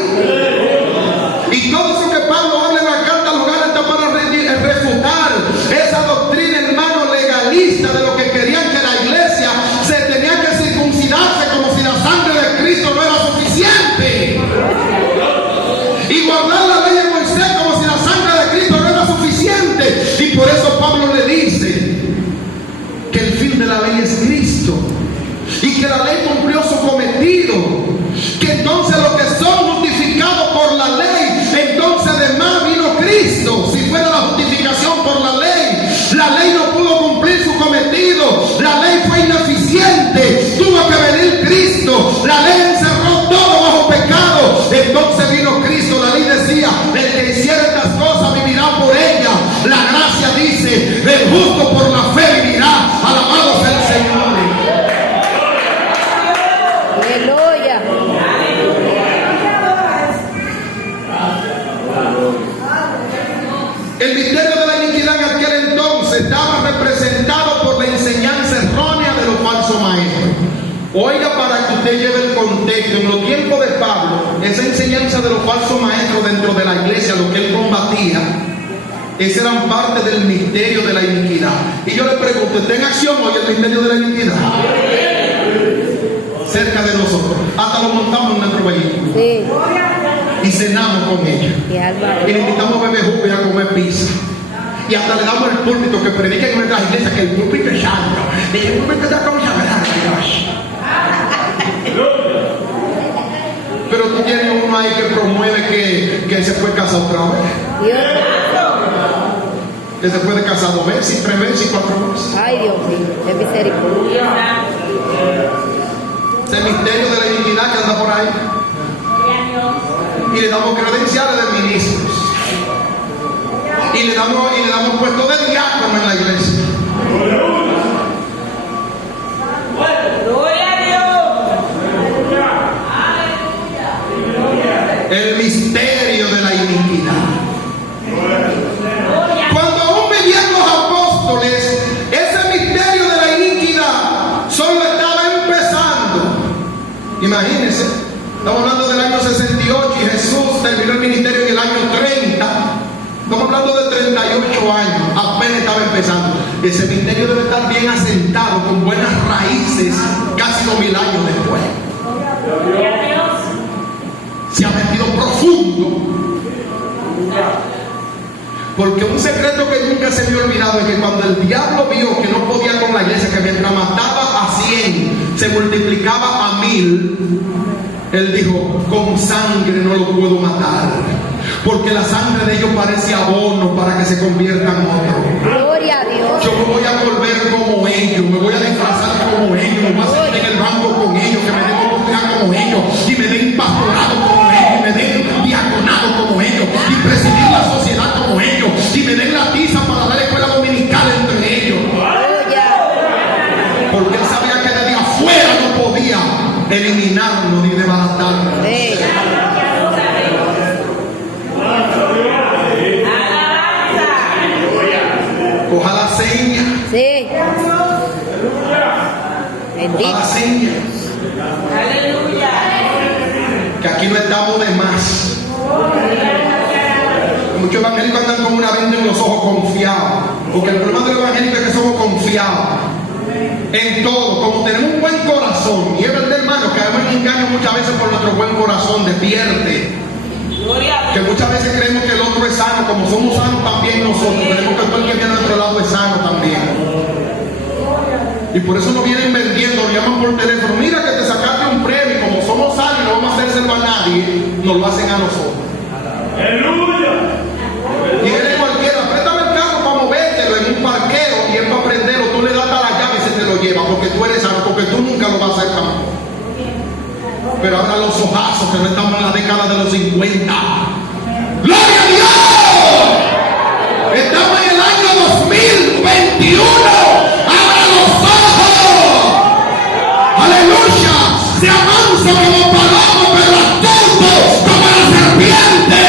Y todo eso que Pablo habla en la carta a los Gálatas está para refutar esa doctrina, hermano, legalista de lo que querían que la iglesia se tenía que circuncidarse como si la sangre de Cristo no era suficiente. Y guardar la ley de Moisés como si la sangre de Cristo no era suficiente. Y por eso Pablo le dice en los tiempos de Pablo, esa enseñanza de los falsos maestros dentro de la iglesia, lo que él combatía, esas eran parte del misterio de la iniquidad. Y yo le pregunto, ¿está en acción hoy el misterio de la iniquidad? Cerca de nosotros. Hasta lo montamos en nuestro vehículo. Sí. Y cenamos con ellos. Y Álvaro. Y le invitamos a beber jugo y a comer pizza. Y hasta le damos el púlpito que predica en nuestras iglesias, que el púlpito es santo. Y el púlpito está consagrado a Dios. Pero tú tienes uno ahí que promueve que se puede casar otra vez. Dios. Que se puede casar 2 veces, 3 veces, 4 veces. Ay, Dios mío, qué misericordia. Ese misterio de la iniquidad que anda por ahí. Y le damos credenciales de ministros. Y le damos puesto de diácono en la iglesia. Gloria a Dios. El misterio de la iniquidad. Cuando aún vivían los apóstoles, ese misterio de la iniquidad solo estaba empezando. Imagínense, estamos hablando del año 68 y Jesús terminó el ministerio en el año 30. Estamos hablando de 38 años, apenas estaba empezando. Ese misterio debe estar bien asentado, con buenas raíces, casi 2000 años después. Se ha metido profundo. Porque un secreto que nunca se me ha olvidado es que cuando el diablo vio que no podía con la iglesia, que mientras mataba a 100, se multiplicaba a 1000, él dijo, con sangre no lo puedo matar, porque la sangre de ellos parece abono para que se conviertan en otro. Gloria a Dios. Yo me voy a volver como ellos, me voy a disfrazar como ellos, me voy a sentar en el banco con ellos, que me den oportunidad como ellos, y me den pastorado como ellos, y me den diaconado como ellos, y presidir la sociedad como ellos, y me den la tiza para dar escuela dominical entre ellos. Porque él sabía que desde afuera no podía eliminarnos ni desbaratarnos. Sí. Coja la seña. Sí. Coja Bendito. la seña. Aleluya. Que aquí no estamos de más. Muchos evangélicos andan con una venda en los ojos confiados. Porque el problema del evangélico es que somos confiados en todo. Como tenemos un buen corazón, y es verdad, hermano, que además engaño muchas veces por nuestro buen corazón, despierte. Que muchas veces creemos que el otro es sano, como somos sanos también nosotros. Creemos que todo el que viene a nuestro lado es sano también. Y por eso nos vienen vendiendo, nos llaman por teléfono, mira que te sacaste un premio, y como somos sanos y no vamos a hacérselo a nadie, nos lo hacen a nosotros. ¡Aleluya! Y viene cualquiera, préstame el carro para movértelo en un parqueo y él para prenderlo, tú le das a la llave y se te lo lleva, porque tú eres sano, porque tú nunca lo vas a hacer tampoco. Pero ahora los ojazos que no estamos en la década de los 50. ¡Gloria a Dios! Estamos en el año 2021. ¡Abra los ojos! ¡Aleluya! Se avanza como paloma, pero astuto como la serpiente.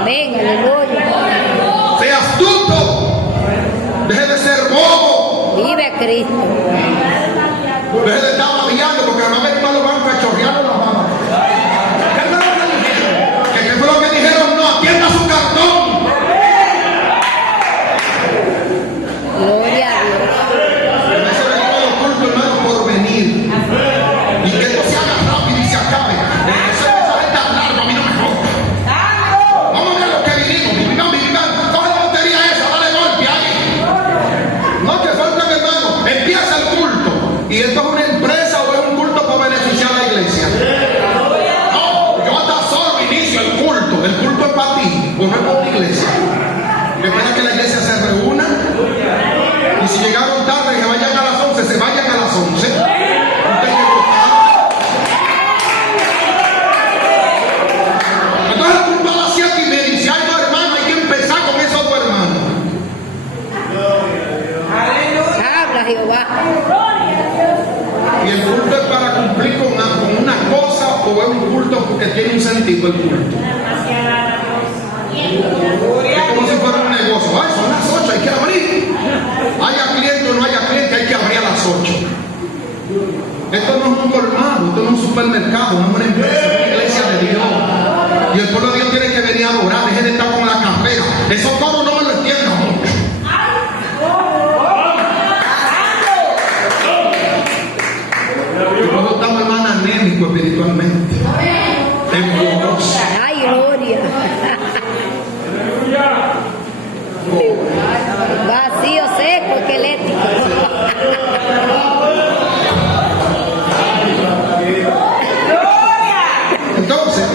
Amén, aleluya. Sea astuto. Deje de ser bobo. Vive Cristo. Deje de estar babiando, porque además ven para los bancos a chorrearle las manos. ¿Qué fue lo que dijeron? ¿Qué fue lo que dijeron? No, atienda su cartón. Gloria a Dios. En ese venimos a los cultos, hermanos, por venir. Y que esto se haga rápido y se acabe. Ese mensaje está largo, a mí no me joda. Vamos a ver lo que vinimos. Vivan. Coge la lotería esa, dale golpe ahí. No te faltan, hermano. Empieza el culto. ¿Y esto es una empresa o es un culto para beneficiar a la iglesia? No, yo hasta solo inicio el culto. El culto es para ti, o no es para la iglesia. Espera que la iglesia se reúna. Y si llegaron tarde, que vayan a las 11, se vayan a las 11. Usted que votar. Entonces el culto a las 7:30. Y si hay 2 hermanos, hay que empezar con esos 2 hermanos. Habla Jehová. Y el culto es para cumplir con una cosa, o es un culto porque tiene un sentido el culto. Es como si fuera un negocio. Ay, son las 8, hay que abrir. no es una empresa, es una iglesia de Dios. Y el pueblo de Dios tiene que venir a adorar, deje de estar con la carrera. Esos coros no me lo entiendo. Nosotros estamos, hermana, anémico espiritualmente. Tembloroso. Ay, gloria. Vacío, seco, esquelético. Entonces,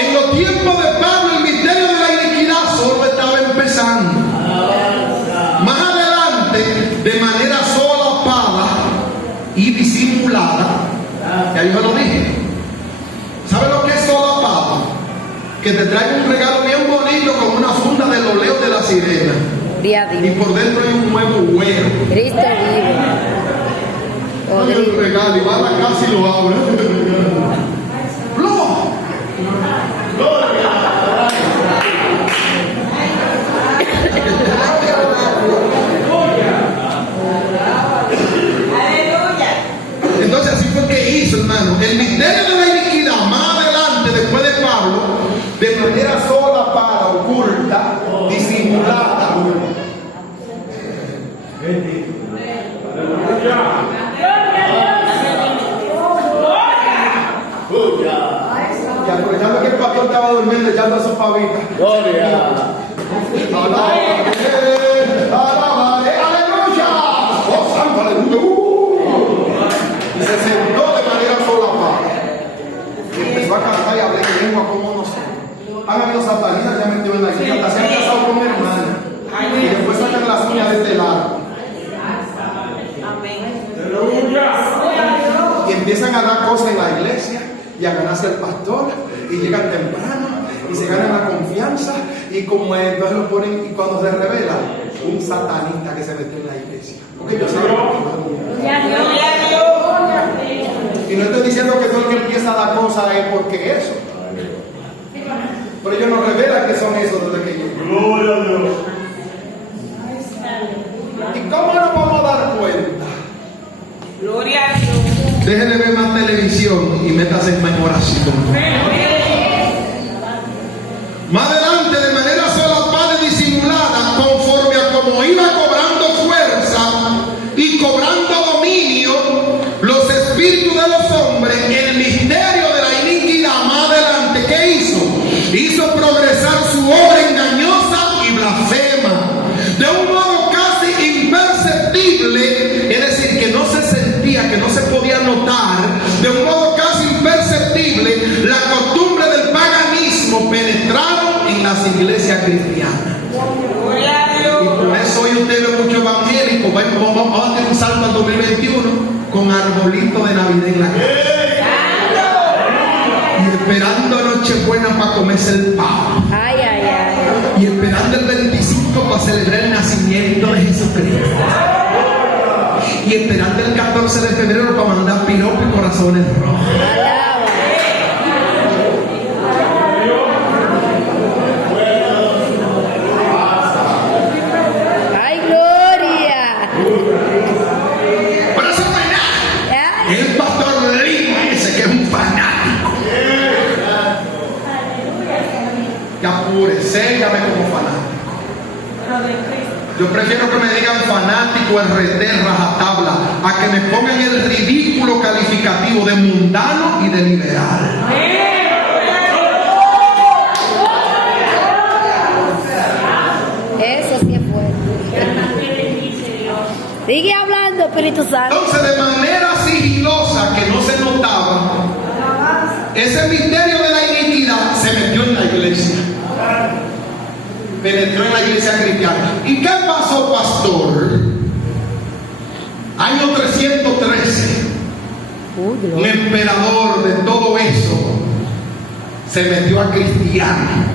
en los tiempos de Pablo, el misterio de la iniquidad solo estaba empezando. Más adelante, de manera solapada y disimulada, ya yo lo dije. ¿Sabe lo que es solapado? Que te trae un regalo bien bonito con una funda del oleo de la sirena. Y por dentro hay un nuevo huevo. Cristo vive. Hay un regalo y va a la casa y lo abre. Entonces así fue que hizo, hermano. El misterio de la iniquidad, más adelante, después de Pablo, de manera solapada, oculta, disimulada. Y aprovechando que el pastor estaba durmiendo, echando a su pavita. Gloria. Alabaré, aleluya. Oh, santo, aleluya. Y se sentó de manera solapada. Y empezó a cantar y hablar en lengua como no sé. Han habido satanistas que se han metido en la iglesia, hasta se han casado con mi hermana. Y después sacan las uñas de este lado. Y empiezan a dar cosas en la iglesia y a ganarse el pastor. Y llegan temprano y se ganan la confianza. Y como entonces lo ponen, y cuando se revela, un satanista que se metió en la iglesia. Porque yo sé que y no estoy diciendo que todo el que empieza a dar cosas es porque eso. Pero ellos nos revelan que son esos desde que llegan. Gloria a Dios. ¿Y cómo nos vamos a dar cuenta? Gloria a Dios. Deje de ver más televisión y métase en oración. Más adelante, de manera solapada y disimulada, conforme a como iba cobrando fuerza y cobrando dominio los espíritus de los hombres, el misterio de la iniquidad, más adelante, ¿qué hizo? Hizo progresar su obra engañosa y blasfema, de un modo casi imperceptible, es decir, que no se sentía, que no se podía notar, de un modo casi imperceptible, la costumbre del paganismo penetraron en las iglesias cristianas. Y por eso hoy usted ve mucho evangélico. Vamos a hacer un salto al 2021 con arbolito de Navidad en la casa. Y esperando Nochebuena para comerse el pavo. Ay, ay, ay. Y esperando el 25 para celebrar el nacimiento de Jesucristo. Y esperando el 14 de febrero para mandar piropos y corazones rojos. Ay, gloria. Pero eso no es nada. El pastor Lima ese que es un fanático. Que apurece, llame como fanático. Yo prefiero que me digan fanático, RT, rajatabla, a que me pongan el ridículo calificativo de mundano y de liberal. Eso sí es fuerte. Sigue hablando, Espíritu Santo. Entonces, de manera sigilosa que no se notaba, ese misterio de la iniquidad se metió en la iglesia. Penetró en la iglesia cristiana. ¿Y qué pasó, pastor? Año 313. Un emperador de todo eso se metió a cristiano.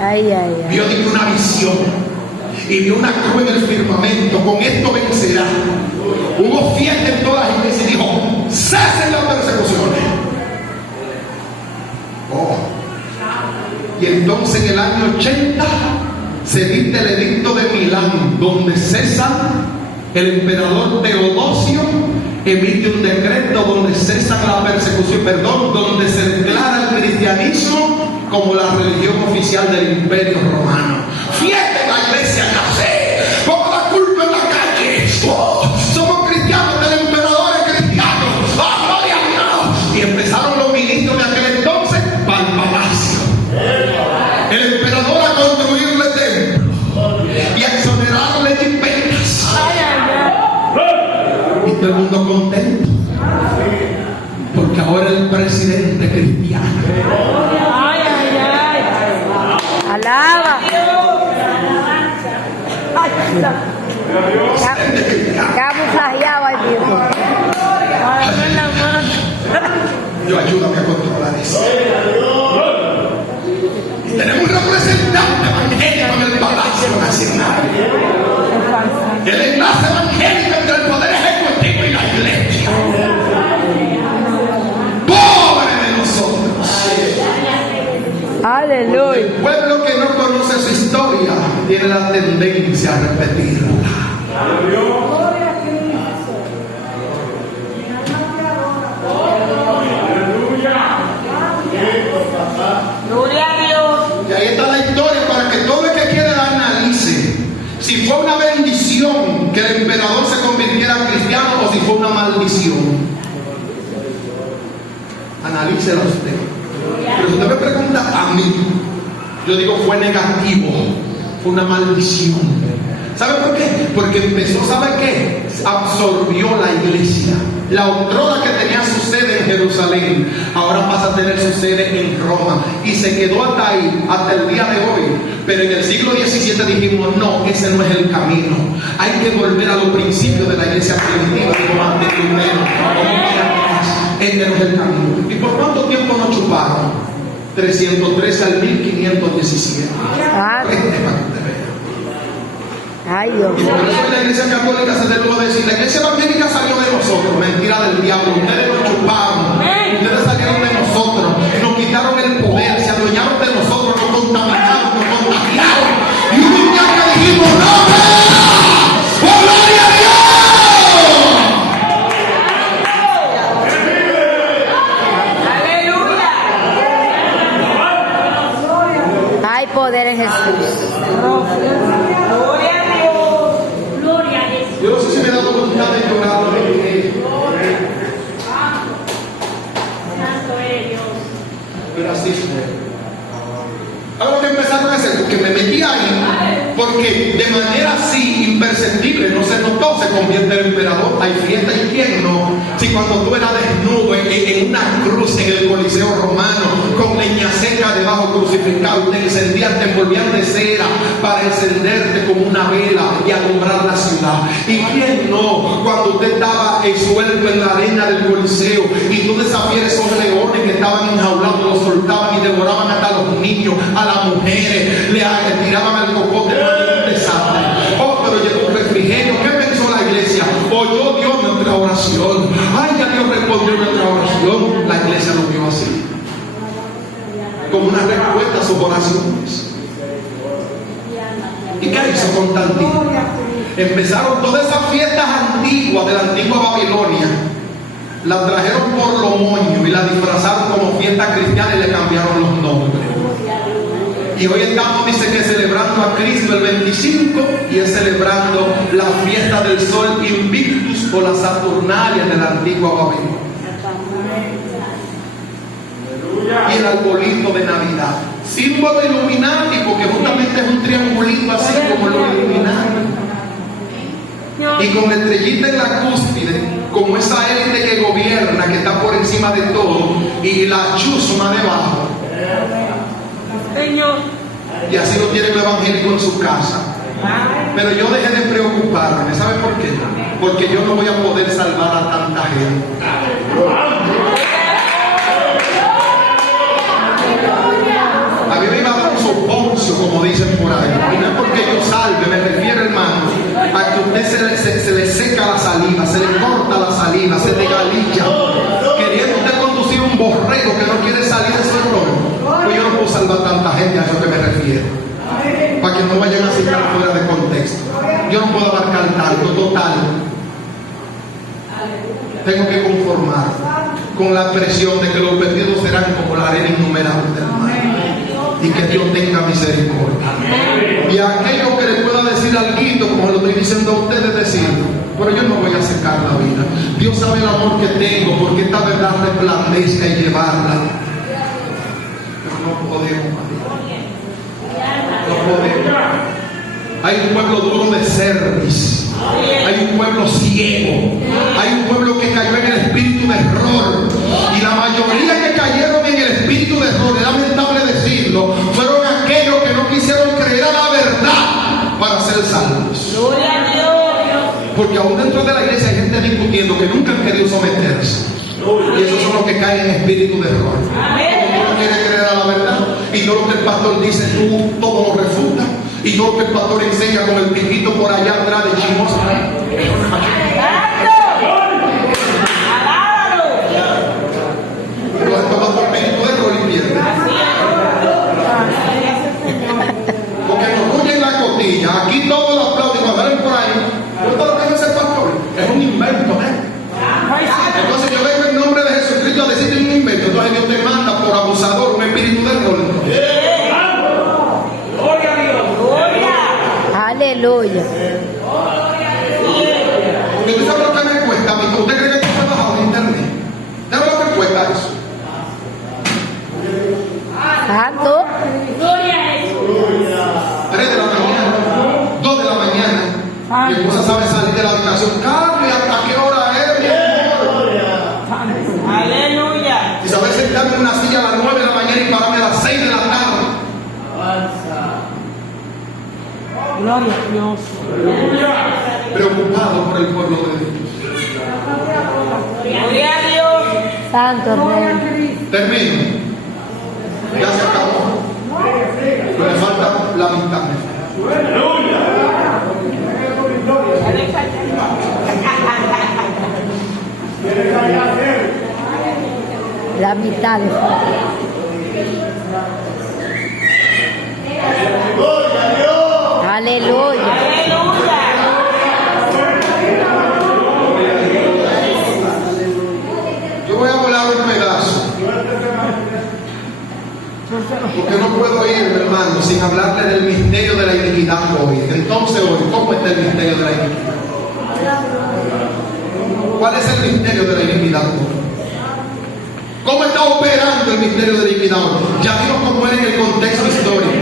Ay, ay, ay. Vio una visión y vio una cruz en el firmamento. Con esto vencerá. Hubo fiesta en todas las iglesias y dijo: cesen las persecuciones. Oh. Y entonces en el año 80 se dicta el edicto de Milán, donde César, el emperador Teodosio, emite un decreto donde cesa la persecución, donde se declara el cristianismo como la religión oficial del Imperio Romano. Fíjate la iglesia nace, pongo la culpa en la calle. Somos cristianos, del emperador es cristiano. ¡Gloria a Dios! Y empezaron los ministros de aquel entonces para el palacio. El emperador a construirle templo y a exonerarle impentas. Y todo el mundo contento, porque ahora el presidente cristiano. Alaba. Camuflajeado ahí mismo. Yo ayúdame a controlar eso. Y tenemos un representante evangélico en el Palacio Nacional. El enlace evangélico entre el poder ejecutivo y la iglesia. Pobre de nosotros. Aleluya. El pueblo que no conoce su historia tiene la tendencia a repetirla. Gloria a Dios. Y ahí está la historia para que todo el que quiera la analice. Si fue una bendición que el emperador se convirtiera en cristiano o si fue una maldición. Analícela usted. Pero si usted me pregunta a mí, yo digo fue negativo, fue una maldición. ¿Sabe por qué? Porque empezó, ¿sabe qué? Absorbió la iglesia. La otrora que tenía su sede en Jerusalén, ahora pasa a tener su sede en Roma. Y se quedó hasta ahí, hasta el día de hoy. Pero en el siglo XVII dijimos, no, ese no es el camino. Hay que volver a los principios de la iglesia primitiva, como antes primero. Este no es el camino. ¿Y por cuánto tiempo nos chuparon? 313 al 1517. Ay, Dios. Por eso la iglesia católica se debe decir, la iglesia evangélica salió de nosotros. Mentira del diablo. Ustedes nos chuparon. Ustedes salieron de nosotros. Nos quitaron el poder. Se adueñaron de nosotros. Nos contaminaron. Nos contagiaron. Y un día que dijimos, ¡no! ¡Oh, gloria a Aleluya. Hay poder en Jesús. Yo no sé si me he dado oportunidad de llorar. Pero así fue. Algo que empezaron a hacer, porque me metí ahí, porque de manera así imperceptible, no se notó, se convierte en emperador. Hay fiesta y quién no. Si cuando tú eras desnudo en una cruz en el Coliseo Romano, con leña seca debajo crucificado, te encendían, te envolvían de cera para encenderte como una vela y alumbrar la ciudad. Y quién no, cuando usted estaba suelto en la arena del Coliseo y tú desafías esos leones que estaban enjaulados, los soltaban y devoraban hasta los niños, a las mujeres, le tiraban al cocote, un desastre. Oh, pero llegó un refrigerio. ¿Qué pensó la iglesia? Oyó Dios nuestra oración. Ay, ya Dios respondió nuestra oración. La iglesia lo vio así, como una respuesta a sus oraciones. ¿Y qué hizo Constantino? Empezaron todas esas fiestas antiguas de la antigua Babilonia, las trajeron por los moños y la disfrazaron como fiesta cristiana y le cambiaron los nombres. Y hoy estamos, dice que celebrando a Cristo el 25 y es celebrando la fiesta del sol Invictus o la Saturnalia de la antigua Babilonia. Y el arbolito de Navidad, símbolo Illuminati, porque justamente es un triangulito así como los Illuminati. Y con la estrellita en la cúspide, como esa élite que gobierna, que está por encima de todo, y la chusma debajo. Señor. Y así lo tiene el evangélico en su casa. Pero yo dejé de preocuparme. ¿Sabe por qué? Porque yo no voy a poder salvar a tanta gente. A mí me iba a dar un soponcio, como dicen por ahí. Y no es porque yo salve, me refiero, hermano, a que usted se le seca la saliva, se le corta la saliva, se le galilla, queriendo usted conducir un borrego que no quiere salir de su error. Pues yo no puedo salvar tanta gente, a eso que me refiero, para que no vayan a citar fuera de contexto. Yo no puedo abarcar tanto, total. tengo que conformar con la expresión de que los perdidos serán como la arena innumerable del mar, y que Dios tenga misericordia. Y a aquello que le pueda decir algo, como lo estoy diciendo a ustedes, decirlo, pero yo no voy a secar la vida. Dios sabe el amor que tengo, porque esta verdad resplandezca y llevarla. Pero no podemos, no podemos. Hay un pueblo duro de cerviz, hay un pueblo ciego, hay un pueblo que cayó en el espíritu de error, y la mayoría que cayeron en el espíritu de error, es lamentable decirlo, fueron aquellos que no quisieron creer a la verdad para ser salvos. Gloria a Dios. Porque aún dentro de la iglesia hay gente discutiendo que nunca han querido someterse, y esos son los que caen en espíritu de error. Uno no quiere creer a la verdad, y todo lo que el pastor dice, tú todo lo refutas. Y todo lo que el pastor enseña con el piquito por allá atrás de chismoso. Pero esto va por espíritu de error y pierde. Porque nos huyen la costilla. Aquí todos los aplauden y cuando salen por ahí. Pero todo lo que dice el pastor es un invento, Entonces yo vengo en nombre de Jesucristo a decirte un invento. Entonces Dios te manda por abusador un espíritu de error. Aleluya. Porque tú sabes lo que me cuesta, amigo. ¿Usted cree que esto está bajado en internet? ¿Sabes lo que cuesta eso? Santo. 3 de la mañana, 2 de la mañana. Mi esposa sabe salir de la habitación. Carmen, ¿hasta qué hora es, mi amor? Aleluya. Y saber sentarme en una silla a las 9 de la mañana y pararme a las 6 de la tarde. Gloria a Dios. Preocupado por el pueblo de Dios. Gloria a Dios. Santo Rey. Termino. Ya se acabó. Pero me falta la mitad. La mitad de Aleluya. Yo voy a volar un pedazo. Porque no puedo ir, hermano, sin hablarle del misterio de la iniquidad hoy. Entonces hoy, ¿cómo está el misterio de la iniquidad? ¿Cuál es el misterio de la iniquidad hoy? ¿Cómo está operando el misterio de la iniquidad hoy? Ya vimos cómo era en el contexto histórico.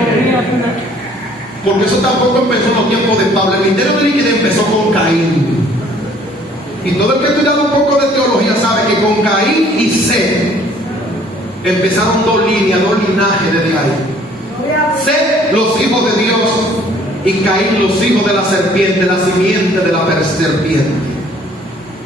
Porque eso tampoco empezó en los tiempos de Pablo. El misterio de la iniquidad empezó con Caín. Y todo el que ha estudiado un poco de teología sabe que con Caín y Set empezaron 2 líneas, 2 linajes desde ahí. Set, los hijos de Dios, y Caín, los hijos de la serpiente, la simiente de la serpiente.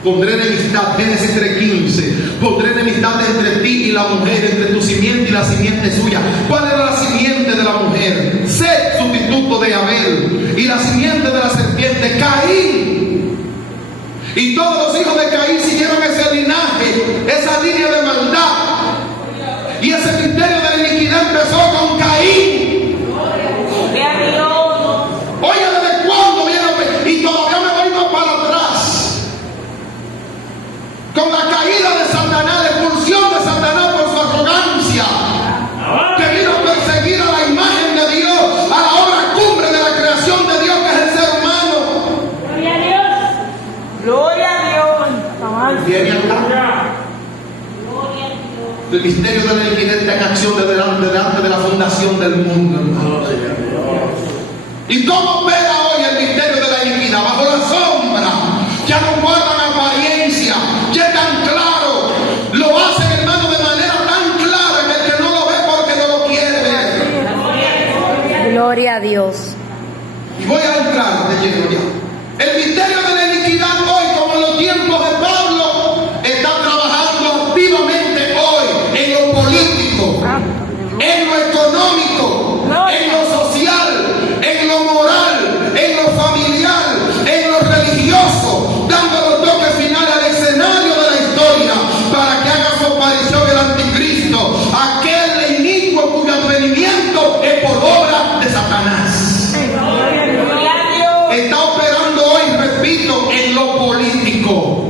Pondré enemistad, Génesis 3:15. Pondré enemistad entre ti y la mujer, entre tu simiente y la simiente suya. ¿Cuál era la simiente de la mujer? Set, sustituto de Abel. Y la simiente de la serpiente, Caín. Y todos los hijos de Caín siguieron ese linaje, esa línea de maldad. Y ese misterio de la iniquidad empezó con Caín. Oye, ¿desde cuándo viene? Y todavía me voy más para atrás. Con la caída de Satanás, la expulsión de Satanás por su arrogancia, que vino a perseguir a la imagen de Dios, a la obra cumbre de la creación de Dios, que es el ser humano. Gloria a Dios. Gloria a Dios. Viene acá. El misterio de la iniquidad está en acción delante de la fundación del mundo, hermano. ¿Y cómo opera hoy el misterio de la iniquidad? Bajo la sombra. Ya no guardan apariencia. Ya es tan claro. Lo hacen, hermano, de manera tan clara que el que no lo ve porque no lo quiere ver. Gloria a Dios. Y voy a entrar de lleno ya. El misterio de la iniquidad hoy, como en los tiempos de Pablo, está trabajando activamente hoy en lo político, en lo económico, en lo social, en lo moral, en lo familiar, en lo religioso, dando los toques finales al escenario de la historia para que haga su aparición el anticristo, aquel inicuo cuyo advenimiento es por obra de Satanás. Está operando hoy, repito, en lo político.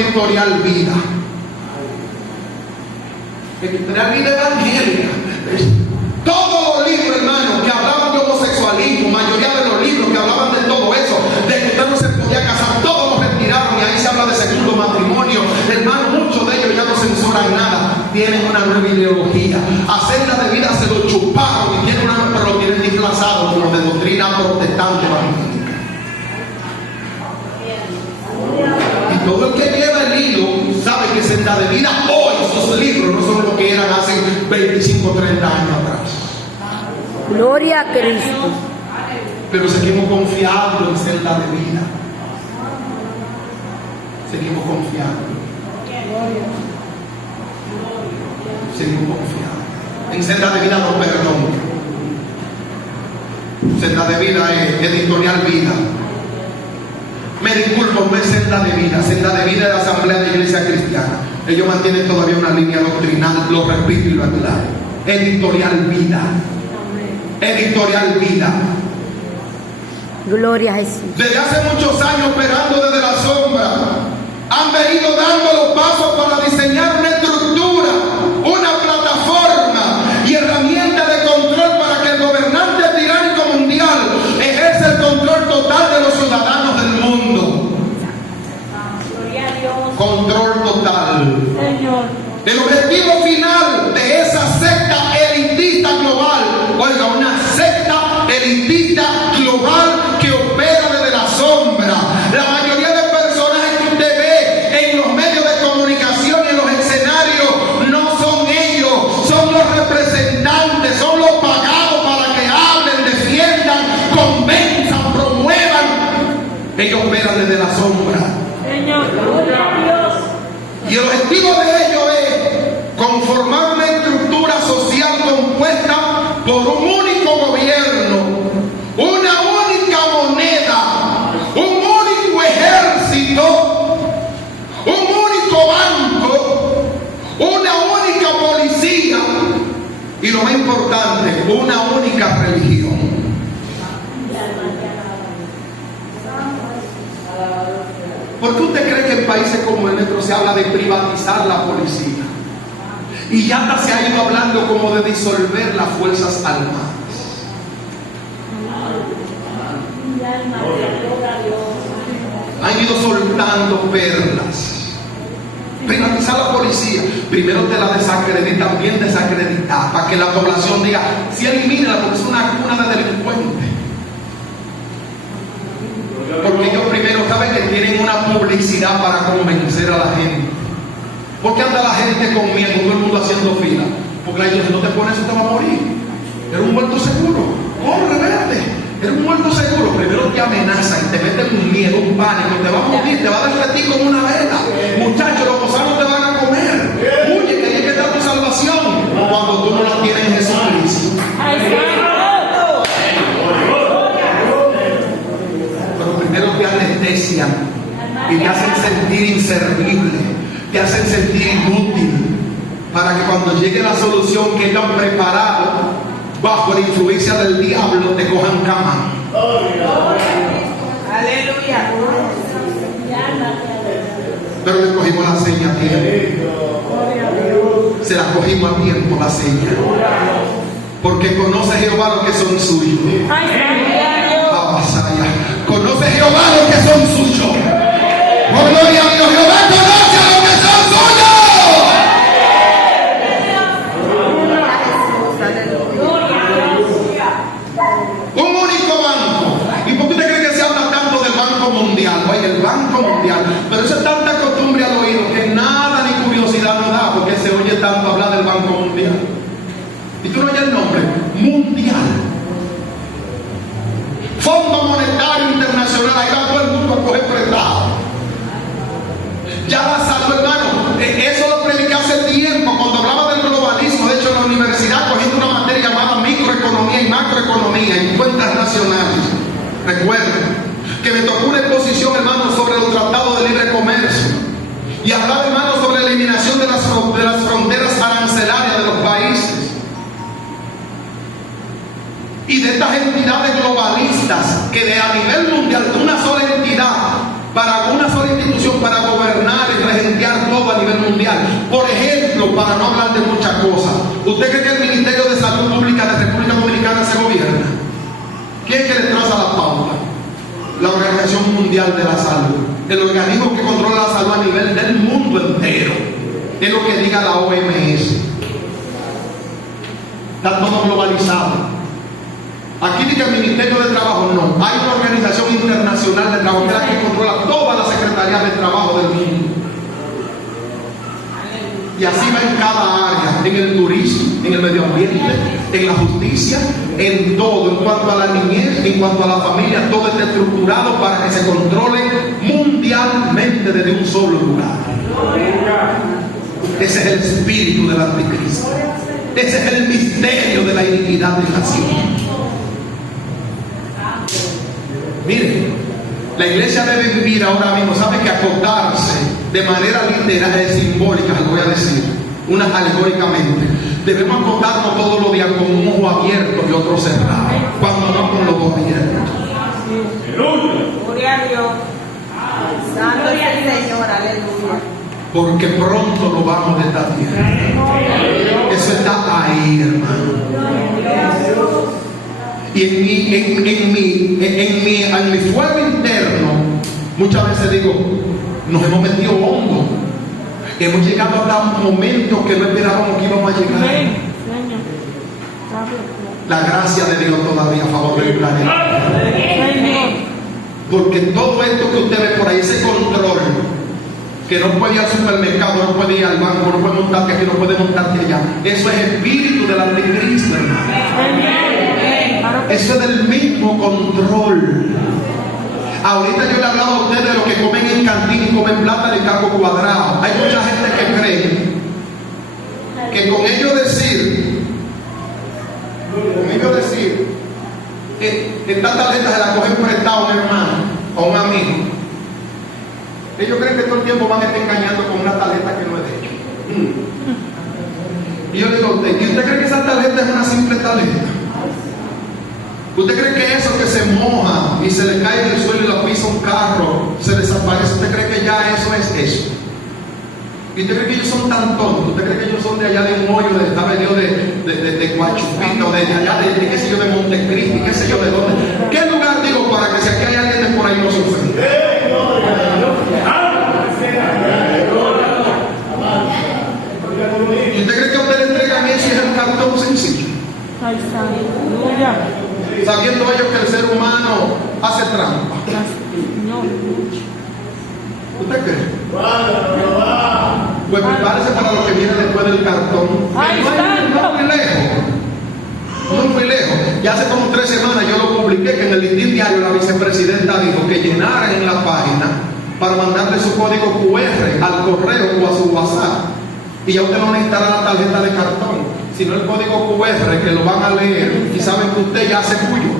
Editorial Vida. Editorial Vida evangélica. Todos los libros, hermano, que hablaban de homosexualismo, mayoría de los libros que hablaban de todo eso, de que usted no se podía casar, todos los retiraron y ahí se habla de segundo matrimonio. Hermano, muchos de ellos ya no censuran nada, tienen una nueva ideología. A Senda de Vida se lo chuparon y tienen pero lo tienen disfrazado como de doctrina protestante evangélica. Y todo el que lleva el hilo sabe que Senda de Vida hoy, sus libros no son lo que eran hace 25 o 30 años atrás. Gloria a Cristo. Pero seguimos confiando en Senda de Vida. Seguimos confiando. Seguimos confiando. En Senda de Vida no perdón. Senda de Vida es Editorial Vida. Me disculpo, no es Senda de Vida. Senda de Vida es la Asamblea de Iglesia Cristiana. Ellos mantienen todavía una línea doctrinal, lo repito y lo aclaro. Editorial Vida. Editorial Vida. Gloria a Jesús. Desde hace muchos años operando desde la sombra, han venido dando los pasos para diseñar una estructura, una plataforma y herramienta de control para que el gobernante tiránico mundial ejerza el control total de los ciudadanos del mundo. Gloria a Dios. Control total. Señor. El objetivo final de esa secta elitista global, oiga, una secta elitista global que opera desde la sombra. La mayoría de personajes que usted ve en los medios de comunicación y en los escenarios no son ellos, son los representantes, son los pagados para que hablen, defiendan, convenzan, promuevan. Ellos operan desde la sombra. Señor. Gloria a Dios. Y el objetivo de ellos es conformar una estructura social compuesta por un único gobierno, una única moneda, un único ejército, un único banco, una única policía y lo más importante, una única religión. ¿Por qué usted cree que en países como el nuestro se habla de privatizar la policía? Y ya hasta se ha ido hablando como de disolver las Fuerzas Armadas. Han ido soltando perlas. Privatizar la policía. Primero te la desacreditan, bien desacreditada, para que la población diga, si elimínala porque es una cuna de delincuentes. Porque ellos primero saben que tienen una publicidad para convencer a la gente. ¿Por qué anda la gente con miedo, todo el mundo haciendo fila? Porque ellos si no te pones eso te va a morir. Eres un muerto seguro. Corre, vete. Eres un muerto seguro. Primero te amenazan, te meten un miedo, un pánico, te va a morir, te va a derretir como una vela. Muchachos, los gusanos te van a comer. Huye, que ahí que está tu salvación. Cuando tú no la tienes en Jesucristo. Pero primero te anestesian y te hacen sentir inservible, te hacen sentir inútil, para que cuando llegue la solución que ellos han preparado, bajo la influencia del diablo, te cojan cama. Aleluya. Pero le cogimos la seña a tiempo. Se la cogimos a tiempo la seña. Porque conoce Jehová los que son suyos. Conoce Jehová los que son suyos. Por gloria a Dios, Jehová conoce a los que son suyos. Un único banco. ¿Y por qué usted cree que se habla tanto del Banco Mundial? Oye, el Banco Mundial. Pero eso es tanta costumbre al oído que nada ni curiosidad nos da, porque se oye tanto hablar del Banco Mundial. ¿Y tú no oyes el nombre? Mundial. Fondo Monetario Internacional. Ahí va todo el mundo a coger prestado. Ya la salud, hermano. Eso lo prediqué hace tiempo cuando hablaba del globalismo. De hecho, en la universidad cogiendo una materia llamada microeconomía y macroeconomía en cuentas nacionales. Recuerden que me tocó una exposición, hermano, sobre los tratados de libre comercio. Y hablaba, hermano, sobre la eliminación de las fronteras arancelarias de los países. Y de estas entidades globalistas que a nivel mundial, una sola entidad, para una sola institución, para gobernar y mundial. Por ejemplo, para no hablar de muchas cosas, ¿usted cree que el Ministerio de Salud Pública de República Dominicana se gobierna? ¿Quién es que le traza la pauta? La Organización Mundial de la Salud, el organismo que controla la salud a nivel del mundo entero. Es lo que diga la OMS. Está todo globalizado. Aquí dice el Ministerio de Trabajo, no. Hay una organización internacional de trabajo que es la que controla todas las secretarías de trabajo del mundo. Y así va en cada área, en el turismo, en el medio ambiente, en la justicia, en todo, en cuanto a la niñez, en cuanto a la familia, todo está estructurado para que se controle mundialmente desde un solo lugar. Ese es el espíritu del anticristo. Ese es el misterio de la iniquidad de nación. Miren, la iglesia debe vivir ahora mismo, sabe que acotarse de manera literal y simbólica, lo voy a decir, una alegóricamente. Debemos acotarnos todos los días con un ojo abierto y otro cerrado, cuando no con los dos abiertos. Gloria a Dios. Santo es el Señor, aleluya. Porque pronto lo vamos de esta tierra. Eso está ahí, hermano. Y en mi fuego interno, muchas veces digo, nos hemos metido hondo. Hemos llegado hasta un momento que no esperábamos que íbamos a llegar. La gracia de Dios todavía a favor del planeta. Porque todo esto que usted ve por ahí, ese control, que no puede ir al supermercado, no puede ir al banco, no puede montarte aquí, no puede montarte allá, eso es espíritu del anticristo, hermano. Eso es del mismo control. Ahorita yo le hablaba a ustedes de los que comen en cantina y comen plata de caco cuadrado. Hay mucha gente que cree que con ellos decir esta tarjeta se la cogen prestado a un hermano o a un amigo, ellos creen que todo el tiempo van a estar engañando con una tarjeta que no es de ellos. Y yo le digo a usted, ¿y usted cree que esa tarjeta es una simple tarjeta? ¿Usted cree que eso que se moja y se le cae en el suelo y la pisa un carro se desaparece? ¿Usted cree que ya eso es eso? ¿Y usted cree que ellos son tan tontos? ¿Usted cree que ellos son de allá de un hoyo, de Guachupita o de allá de qué sé yo, de Montecristi, qué sé yo de dónde? ¿Qué lugar digo para que si aquí hay alguien de por ahí no sufre? ¿Y usted cree que a usted le entregan eso y es un cartón sencillo? Sabiendo ellos que el ser humano hace trampa. ¿Usted cree? Pues prepárese para lo que viene después del cartón. No muy lejos. No muy lejos. Ya hace como 3 semanas yo lo publiqué, que en el Listín Diario la vicepresidenta dijo que llenaran en la página para mandarle su código QR al correo o a su WhatsApp. Y ya usted no necesitará la tarjeta de cartón, sino el código QR, que lo van a leer y saben que usted ya hace cuyo.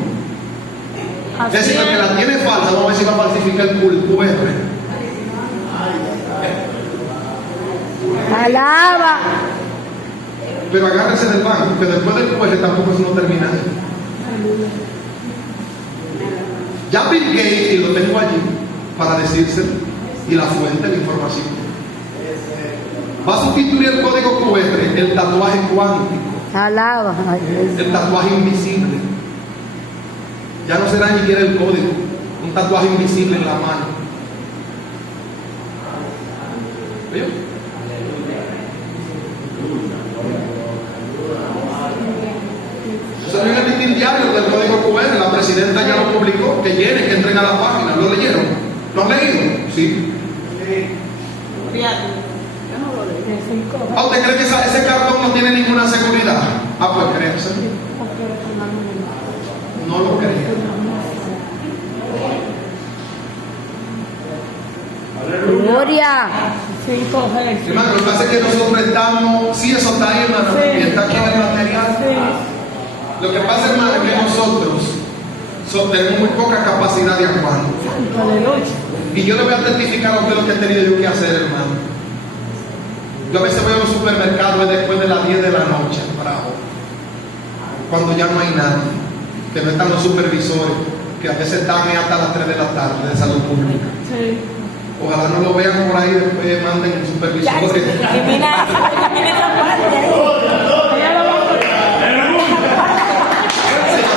Es decir, el que la tiene falsa, no va a ver si va a falsificar el QR. Alaba. Pero agárrese del banco, que después del QR tampoco es no termina. Ya Bill Gates, y lo tengo allí para decírselo, y la fuente de información, va a sustituir el código QR, el tatuaje cuántico. Alaba. El tatuaje invisible. Ya no será ni siquiera el código, un tatuaje invisible en la mano. ¿Vio? Eso no es el Listín Diario del código QR, la presidenta ya lo publicó, que llene, que entrega la página. ¿Lo leyeron? ¿Lo han leído? Sí. ¿Ah, usted cree que ese cartón no tiene ninguna seguridad? Ah, pues créanse. No lo creo. Gloria. Hermano, lo que pasa es que nosotros estamos, sí, eso está ahí, hermano, y está aquí en el material. Lo que pasa, hermano, es que nosotros tenemos muy poca capacidad de actuar. Y yo le voy a testificar a usted lo que he tenido yo que hacer, hermano. Yo a veces voy a un supermercado después de las 10 de la noche, bravo, cuando ya no hay nadie, que no están los supervisores, que a veces están hasta las 3 de la tarde de salud pública. Ojalá no lo vean por ahí, después manden supervisores. Criminal.